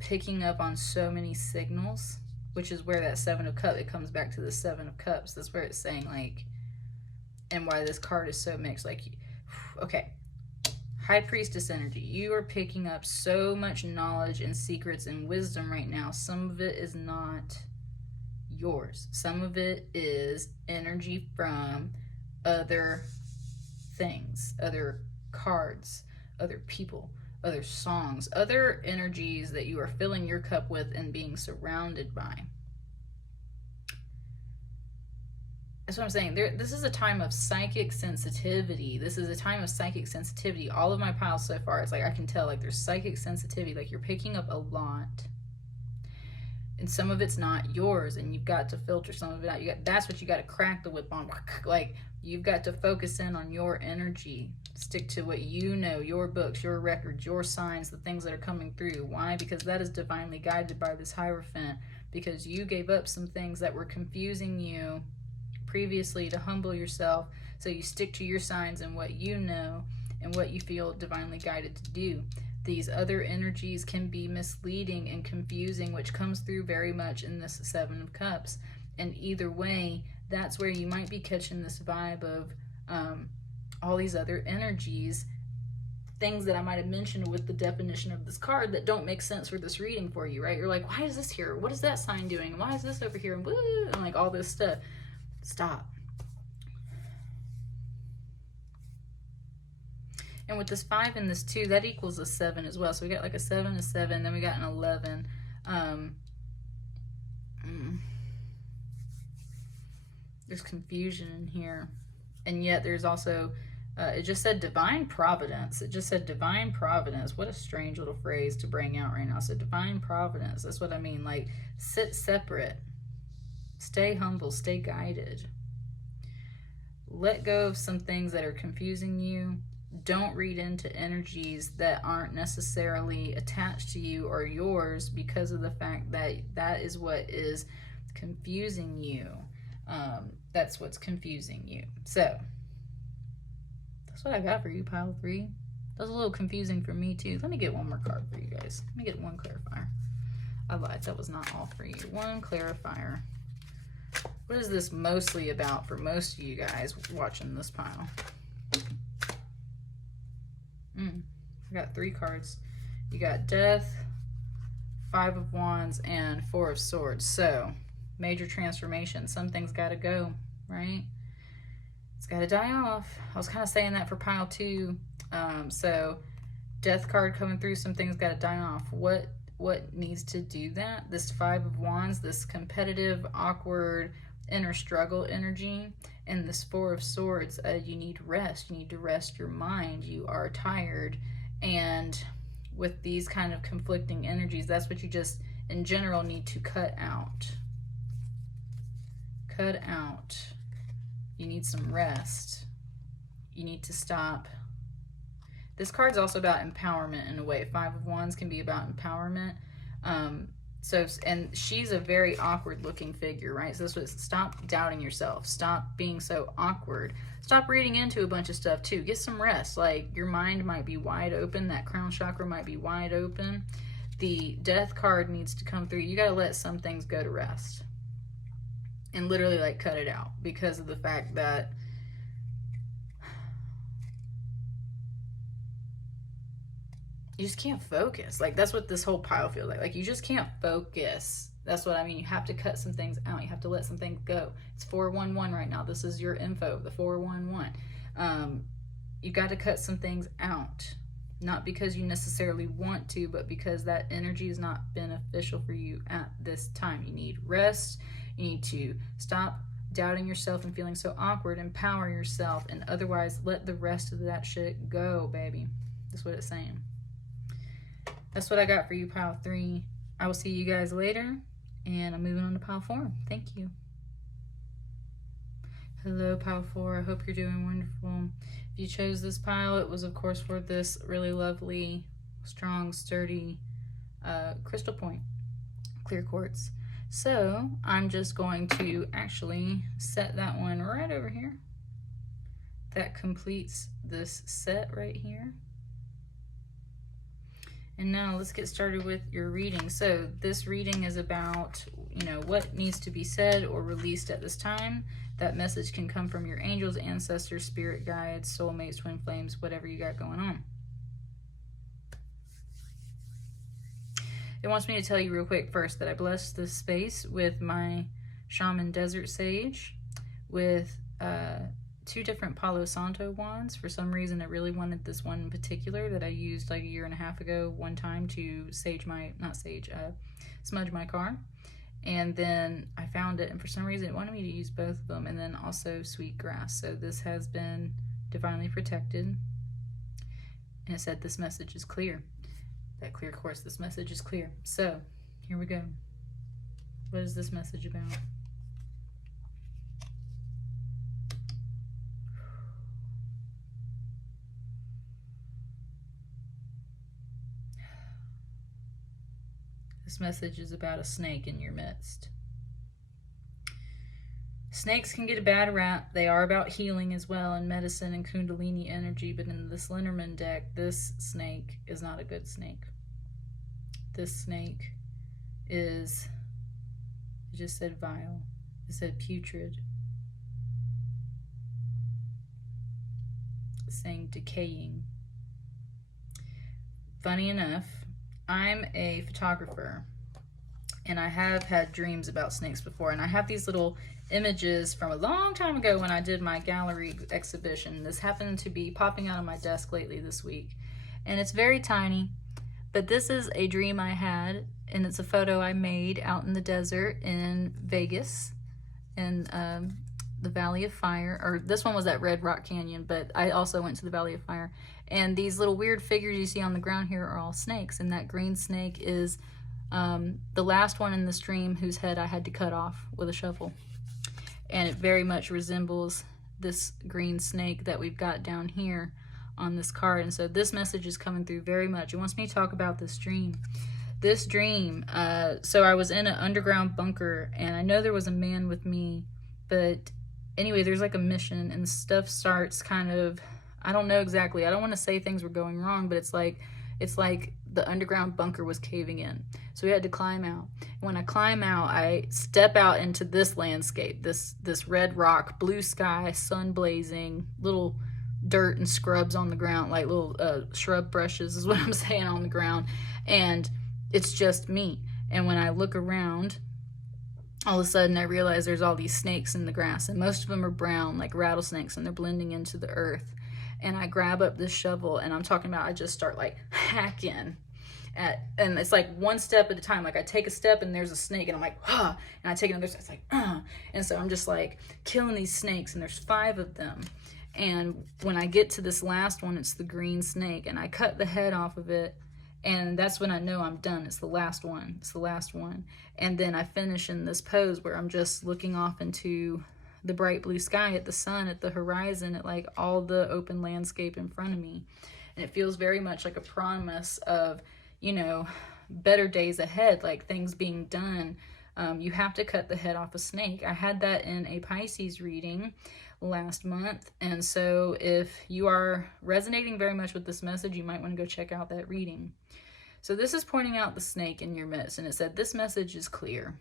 picking up on so many signals, which is where that Seven of Cups, it comes back to the Seven of Cups. That's where it's saying, like, and why this card is so mixed. Like, okay, High Priestess energy. You are picking up so much knowledge and secrets and wisdom right now. Some of it is not yours. Some of it is energy from other things, other cards, other people, other songs, other energies that you are filling your cup with and being surrounded by. That's what I'm saying. This is a time of psychic sensitivity. This is a time of psychic sensitivity. All of my piles so far, it's like I can tell, like, there's psychic sensitivity. Like, you're picking up a lot. And some of it's not yours, and you've got to filter some of it out. That's what you got to crack the whip on. Like, you've got to focus in on your energy. Stick to what you know, your books, your records, your signs, the things that are coming through. Why? Because that is divinely guided by this Hierophant. Because you gave up some things that were confusing you previously to humble yourself. So you stick to your signs and what you know and what you feel divinely guided to do. These other energies can be misleading and confusing, which comes through very much in this Seven of Cups. And either way, that's where you might be catching this vibe of all these other energies, things that I might have mentioned with the definition of this card that don't make sense for this reading for you, right? You're like, why is this here? What is that sign doing? Why is this over here? And, woo, and like all this stuff. Stop. And with this 5 and this 2, that equals a 7 as well. So we got like a 7, a 7, then we got an 11. There's confusion in here. And yet there's also, it just said divine providence. It just said divine providence. What a strange little phrase to bring out right now. So divine providence, that's what I mean. Like, sit separate. Stay humble. Stay guided. Let go of some things that are confusing you. Don't read into energies that aren't necessarily attached to you or yours because of the fact that that is what is confusing you. That's what's confusing you. So, that's what I got for you, pile 3. That was a little confusing for me, too. Let me get one more card for you guys. Let me get one clarifier. I lied. That was not all for you. One clarifier. What is this mostly about for most of you guys watching this pile? I got 3 cards. You got Death, 5 of Wands, and 4 of Swords. So, major transformation. Something's got to go, right? It's got to die off. I was kind of saying that for pile 2. So, Death card coming through. Something's got to die off. What needs to do that? This 5 of Wands, this competitive, awkward, inner struggle energy, and this 4 of Swords, you need rest. You need to rest your mind. You are tired. And with these kind of conflicting energies, that's what you just, in general, need to cut out. Cut out. You need some rest. You need to stop. This card's also about empowerment in a way. 5 of Wands can be about empowerment. And she's a very awkward looking figure, right? So this was, stop doubting yourself. Stop being so awkward. Stop reading into a bunch of stuff too. Get some rest. Like, your mind might be wide open. That crown chakra might be wide open. The Death card needs to come through. You got to let some things go to rest. And literally, like, cut it out. Because of the fact that you just can't focus. Like, that's what this whole pile feels like. Like, you just can't focus. That's what I mean. You have to cut some things out. You have to let some things go. It's 411 right now. This is your info, the 411. You got to cut some things out. Not because you necessarily want to, but because that energy is not beneficial for you at this time. You need rest. You need to stop doubting yourself and feeling so awkward. Empower yourself. And otherwise, let the rest of that shit go, baby. That's what it's saying. That's what I got for you, pile 3. I will see you guys later. And I'm moving on to pile 4. Thank you. Hello, pile 4. I hope you're doing wonderful. If you chose this pile, it was, of course, for this really lovely, strong, sturdy crystal point, clear quartz. So I'm just going to actually set that one right over here. That completes this set right here. And now let's get started with your reading. So this reading is about, what needs to be said or released at this time. That message can come from your angels, ancestors, spirit guides, soulmates, twin flames, whatever you got going on. It wants me to tell you real quick first that I blessed this space with my Shaman Desert Sage with 2 different Palo Santo wands. For some reason, I really wanted this one in particular that I used like a year and a half ago one time to smudge my car. And then I found it, and for some reason it wanted me to use both of them, and then also sweet grass. So this has been divinely protected. And it said this message is clear. That clear quartz, this message is clear. So here we go. What is this message about? This message is about a snake in your midst. Snakes can get a bad rap. They are about healing as well, and medicine and kundalini energy, but in this Lenormand deck, this snake is not a good snake. This snake is, it just said vile. It said putrid. It's saying decaying. Funny enough, I'm a photographer, and I have had dreams about snakes before, and I have these little images from a long time ago when I did my gallery exhibition. This happened to be popping out of my desk lately this week, and it's very tiny, but this is a dream I had, and it's a photo I made out in the desert in Vegas, in the Valley of Fire, or this one was at Red Rock Canyon, but I also went to the Valley of Fire. And these little weird figures you see on the ground here are all snakes, and that green snake is the last one in this dream whose head I had to cut off with a shovel. And it very much resembles this green snake that we've got down here on this card. And so this message is coming through very much. It wants me to talk about this dream. This dream, so I was in an underground bunker, and I know there was a man with me, but anyway, there's like a mission, and stuff starts kind of, I don't know exactly, I don't want to say things were going wrong, but it's like the underground bunker was caving in. So we had to climb out. When I climb out, I step out into this landscape, this red rock, blue sky, sun blazing, little dirt and scrubs on the ground, like little shrub brushes is what I'm saying on the ground. And it's just me. And when I look around, all of a sudden I realize there's all these snakes in the grass, and most of them are brown, like rattlesnakes, and they're blending into the earth. And I grab up this shovel, and I'm talking about I just start like hacking and it's like one step at a time. Like I take a step and there's a snake, and I'm like, and I take another step, it's like, and so I'm just like killing these snakes, and there's 5 of them. And when I get to this last one, it's the green snake, and I cut the head off of it, and that's when I know I'm done. It's the last one. It's the last one. And then I finish in this pose where I'm just looking off into the bright blue sky, at the sun, at the horizon, at like all the open landscape in front of me. And it feels very much like a promise of, better days ahead, like things being done. You have to cut the head off a snake. I had that in a Pisces reading last month. And so if you are resonating very much with this message, you might want to go check out that reading. So this is pointing out the snake in your midst, and it said, this message is clear.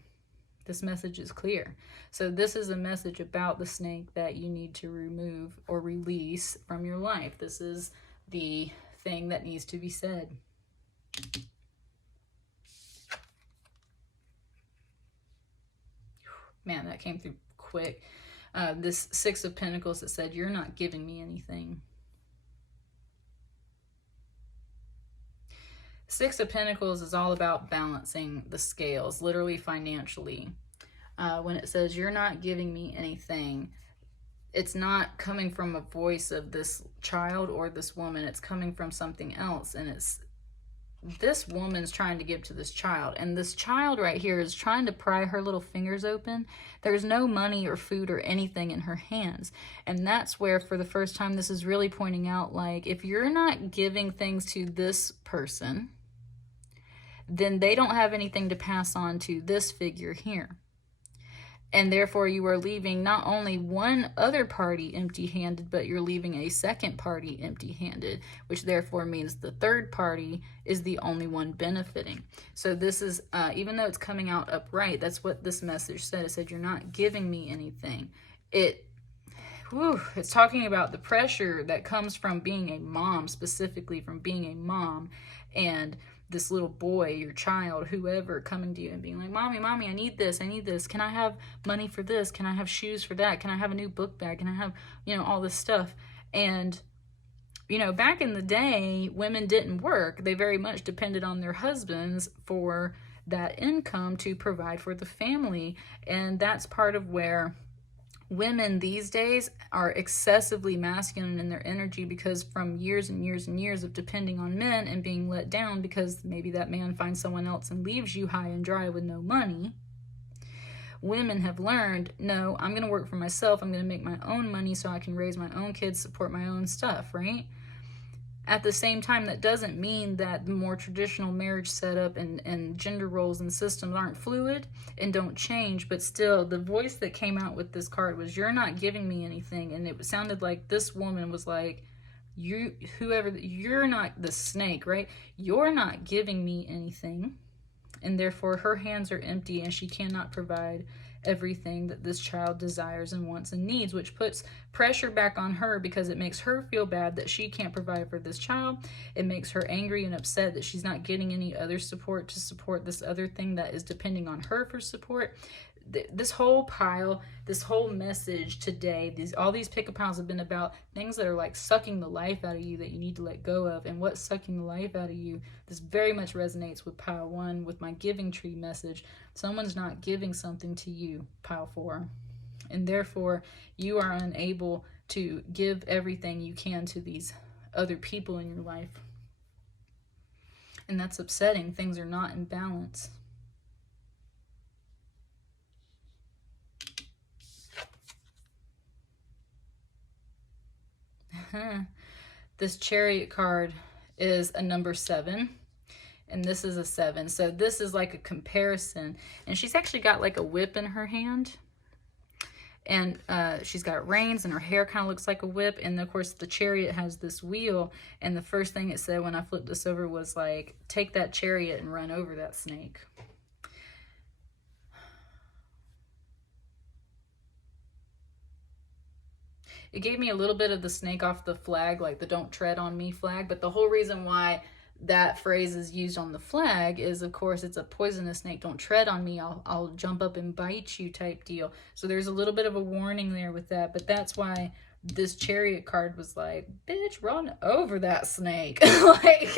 This message is clear. So this is a message about the snake that you need to remove or release from your life. This is the thing that needs to be said. Man, that came through quick. This 6 of Pentacles that said, you're not giving me anything. 6 of Pentacles is all about balancing the scales, literally financially. When it says, you're not giving me anything, it's not coming from a voice of this child or this woman. It's coming from something else. And it's this woman's trying to give to this child. And this child right here is trying to pry her little fingers open. There's no money or food or anything in her hands. And that's where, for the first time, this is really pointing out, like, if you're not giving things to this person, then they don't have anything to pass on to this figure here. And therefore you are leaving not only one other party empty-handed, but you're leaving a second party empty-handed, which therefore means the third party is the only one benefiting. So this is, even though it's coming out upright, that's what this message said. It said, you're not giving me anything. It's talking about the pressure that comes from being a mom, specifically from being a mom, and this little boy, your child, whoever, coming to you and being like, mommy, I need this. Can I have money for this? Can I have shoes for that? Can I have a new book bag? Can I have, all this stuff? And, back in the day, women didn't work. They very much depended on their husbands for that income to provide for the family. And that's part of where women these days are excessively masculine in their energy, because from years and years and years of depending on men and being let down because maybe that man finds someone else and leaves you high and dry with no money, women have learned, no, I'm going to work for myself. I'm going to make my own money so I can raise my own kids, support my own stuff, right? At the same time, that doesn't mean that the more traditional marriage setup and gender roles and systems aren't fluid and don't change, but still, the voice that came out with this card was, you're not giving me anything. And it sounded like this woman was like, you're not the snake, right? You're not giving me anything. And therefore, her hands are empty and she cannot provide everything that this child desires and wants and needs, which puts pressure back on her because it makes her feel bad that she can't provide for this child. It makes her angry and upset that she's not getting any other support to support this other thing that is depending on her for support. This whole pile, this whole message today, all these pick-a piles have been about things that are like sucking the life out of you that you need to let go of. And what's sucking the life out of you? This very much resonates with pile 1, with my giving tree message. Someone's not giving something to you, pile 4. And therefore, you are unable to give everything you can to these other people in your life. And that's upsetting. Things are not in balance. This Chariot card is a number 7, and this is a 7. So this is like a comparison. And she's actually got like a whip in her hand. And she's got reins, and her hair kind of looks like a whip. And of course, the Chariot has this wheel. And the first thing it said when I flipped this over was like, take that chariot and run over that snake. It gave me a little bit of the snake off the flag, like the don't tread on me flag. But the whole reason why that phrase is used on the flag is, of course, it's a poisonous snake. Don't tread on me. I'll jump up and bite you type deal. So there's a little bit of a warning there with that. But that's why this Chariot card was like, bitch, run over that snake. Like,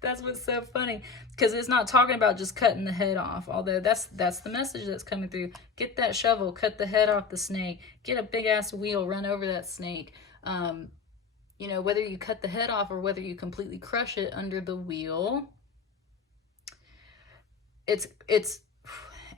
that's what's so funny, because it's not talking about just cutting the head off, although that's the message that's coming through. Get that shovel, cut the head off the snake, get a big ass wheel, run over that snake. Whether you cut the head off or whether you completely crush it under the wheel,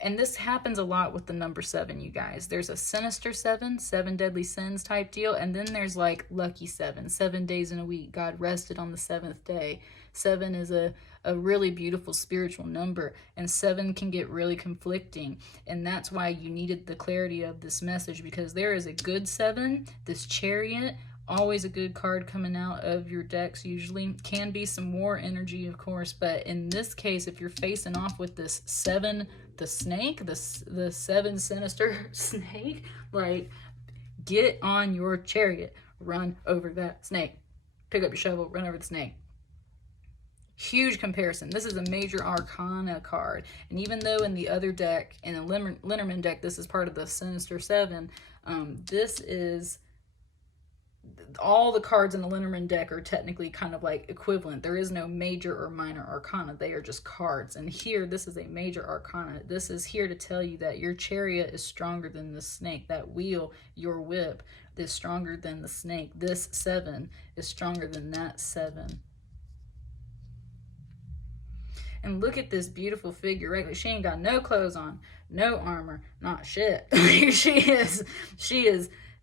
and this happens a lot with the number 7, you guys. There's a sinister 7, 7 deadly sins type deal, and then there's like lucky 7, 7 days in a week. God rested on the 7th day. 7 is a really beautiful spiritual number, and 7 can get really conflicting. And that's why you needed the clarity of this message, because there is a good 7, this Chariot, always a good card coming out of your decks. Usually can be some war energy, of course, but in this case, if you're facing off with this 7, the snake, the 7 sinister snake, like, get on your chariot, run over that snake, pick up your shovel, run over the snake. Huge comparison. This is a major arcana card, and even though in the other deck, in the Lenormand deck, this is part of the sinister 7, this is, all the cards in the Lenormand deck are technically kind of like equivalent. There is no major or minor arcana. They are just cards. And here, this is a major arcana. This is here to tell you that your chariot is stronger than the snake. That wheel, your whip, is stronger than the snake. This 7 is stronger than that 7. And look at this beautiful figure, right? Like, she ain't got no clothes on, no armor, not shit. She is,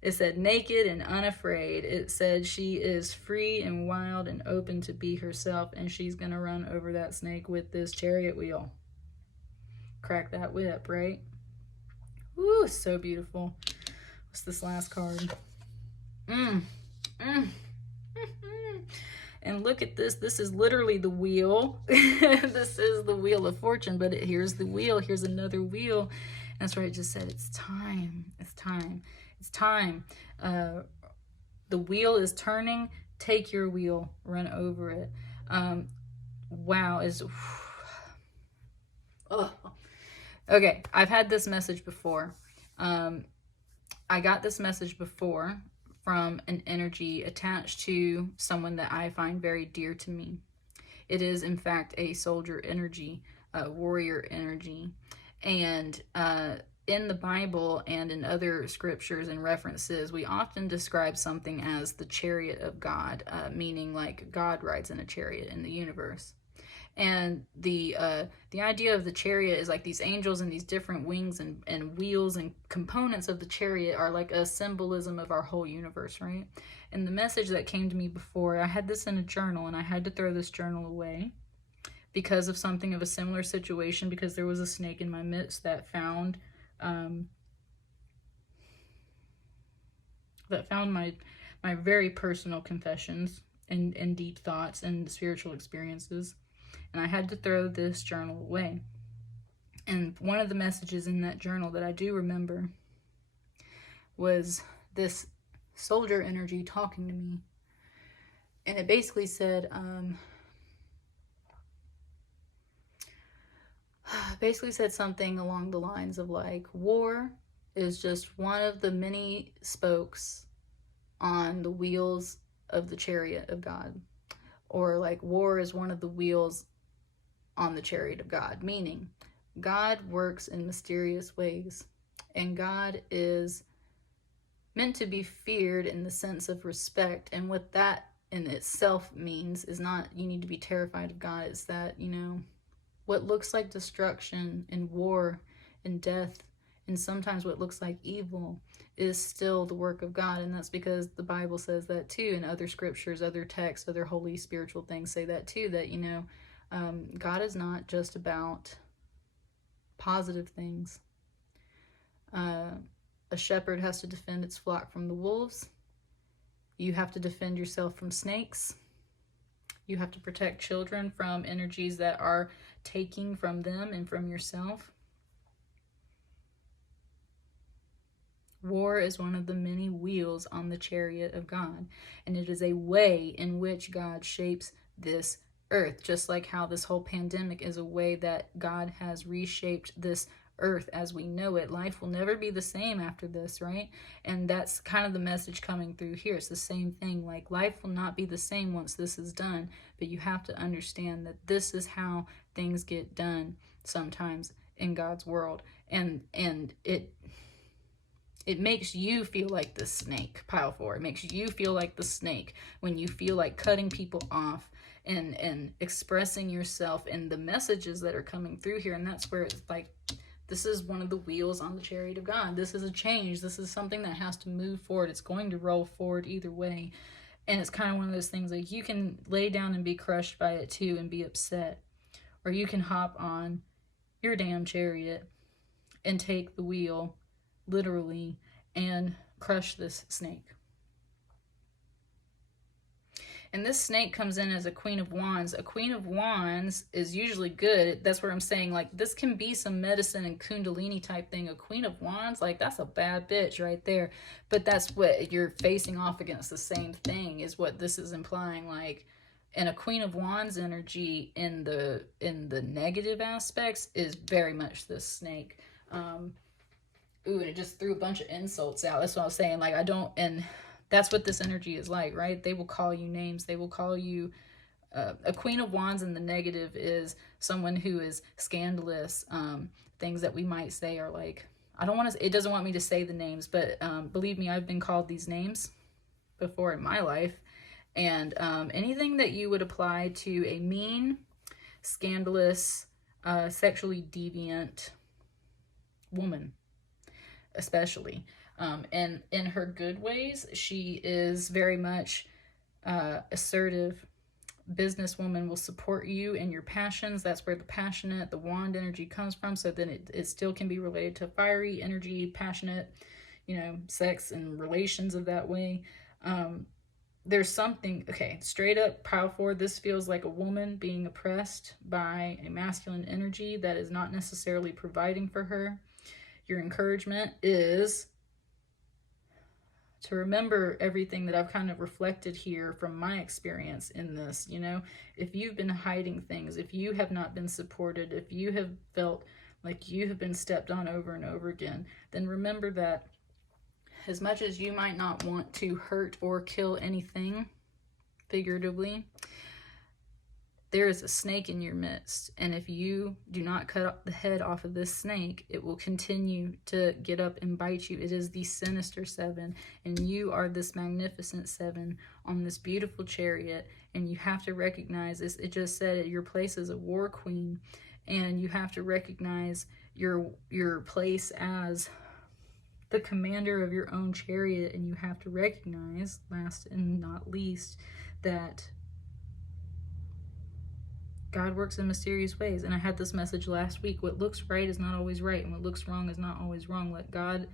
it said naked and unafraid. It said she is free and wild and open to be herself, and she's going to run over that snake with this chariot wheel. Crack that whip, right? it's so beautiful. What's this last card? And look at this. This is literally the wheel. This is the wheel of fortune, but here's the wheel. Here's another wheel. That's where it just said, it's time. It's time. It's time. The wheel is turning. Take your wheel. Run over it. Wow. Oh. Okay. I've had this message before. I got this message before from an energy attached to someone that I find very dear to me. It is, in fact, a soldier energy, a warrior energy. And in the Bible and in other scriptures and references, we often describe something as the chariot of God, meaning like God rides in a chariot in the universe. And the idea of the chariot is like these angels and these different wings and wheels and components of the chariot are like a symbolism of our whole universe, right? And the message that came to me before, I had this in a journal and I had to throw this journal away because of something of a similar situation, because there was a snake in my midst that found my very personal confessions and deep thoughts and spiritual experiences. And I had to throw this journal away. And one of the messages in that journal that I do remember was this soldier energy talking to me. And it basically said, something along the lines of like, war is just one of the many spokes on the wheels of the chariot of God. Or like, war is one of the wheels on the chariot of God, meaning God works in mysterious ways, and God is meant to be feared in the sense of respect. And what that in itself means is not you need to be terrified of God. It's that, you know, what looks like destruction and war and death, and sometimes what looks like evil, is still the work of God. And that's because the Bible says that too, and other scriptures, other texts, other holy spiritual things say that too, that, you know, God is not just about positive things. A shepherd has to defend its flock from the wolves. You have to defend yourself from snakes. You have to protect children from energies that are taking from them and from yourself. War is one of the many wheels on the chariot of God, and it is a way in which God shapes this earth, just like how this whole pandemic is a way that God has reshaped this earth as we know it. Life will never be the same after this, right? And that's kind of the message coming through here. It's the same thing, like life will not be the same once this is done, but you have to understand that this is how things get done sometimes in God's world. And it makes you feel like the snake, pile 4. It makes you feel like the snake when you feel like cutting people off and expressing yourself and the messages that are coming through here. And that's where it's like, this is one of the wheels on the chariot of God. This is a change. This is something that has to move forward. It's going to roll forward either way. And it's kind of one of those things like you can lay down and be crushed by it too and be upset. Or you can hop on your damn chariot and take the wheel literally and crush this snake. And this snake comes in as a Queen of Wands. A Queen of Wands is usually good. That's where I'm saying, like, this can be some medicine and Kundalini type thing. A Queen of Wands, like, that's a bad bitch right there. But that's what you're facing off against. The same thing is what this is implying. Like, and a Queen of Wands energy in the negative aspects is very much this snake. Ooh, and it just threw a bunch of insults out. That's what I was saying. Like, I don't, and that's what this energy is like, right? They will call you names. They will call you, a Queen of Wands in the negative is someone who is scandalous. Things that we might say are like, I don't want to, it doesn't want me to say the names, but believe me, I've been called these names before in my life. And anything that you would apply to a mean, scandalous, sexually deviant woman, especially. And in her good ways, she is very much assertive, businesswoman will support you and your passions. That's where the passionate, the wand energy comes from. So then it still can be related to fiery energy, passionate, you know, sex and relations of that way. There's something, okay, straight up pile 4, this feels like a woman being oppressed by a masculine energy that is not necessarily providing for her. Your encouragement is to remember everything that I've kind of reflected here from my experience in this. You know, if you've been hiding things, if you have not been supported, if you have felt like you have been stepped on over and over again, then remember that as much as you might not want to hurt or kill anything, figuratively, there is a snake in your midst. And if you do not cut the head off of this snake, it will continue to get up and bite you. It is the sinister 7, and you are this magnificent 7 on this beautiful chariot. And you have to recognize this. It just said your place as a war queen, and you have to recognize your place as the commander of your own chariot. And you have to recognize, last and not least, that God works in mysterious ways. And I had this message last week. What looks right is not always right, and what looks wrong is not always wrong. Let God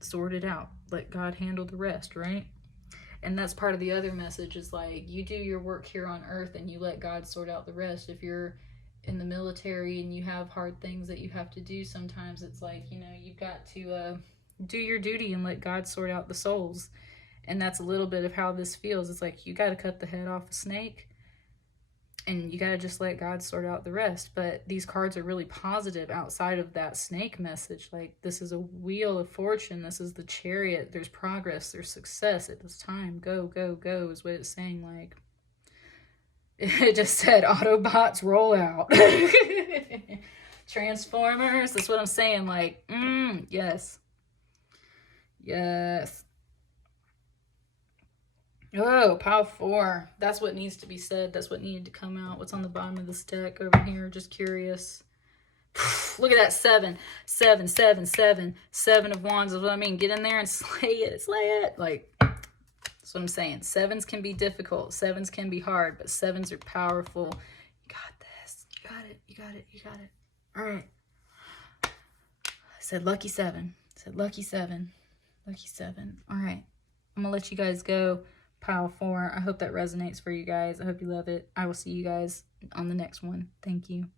sort it out. Let God handle the rest, right? And that's part of the other message, is like, you do your work here on earth and you let God sort out the rest. If you're in the military and you have hard things that you have to do, sometimes it's like, you know, you've got to do your duty and let God sort out the souls. And that's a little bit of how this feels. It's like, you got to cut the head off a snake, and you got to just let God sort out the rest. But these cards are really positive outside of that snake message. Like, this is a wheel of fortune. This is the chariot. There's progress. There's success. It is time. Go, go, go is what it's saying. Like, it just said Autobots roll out. Transformers. That's what I'm saying. Like, yes. Yes. Oh, pile 4. That's what needs to be said. That's what needed to come out. What's on the bottom of this deck over here? Just curious. Look at that 7. 7, 7, 7. 7 of Wands is what I mean. Get in there and slay it. Slay it. Like, that's what I'm saying. 7s can be difficult. 7s can be hard, but 7s are powerful. You got this. You got it. You got it. You got it. All right. I said lucky 7. I said lucky 7. Lucky 7. All right. I'm going to let you guys go. Pile 4. I hope that resonates for you guys. I hope you love it. I will see you guys on the next one. Thank you.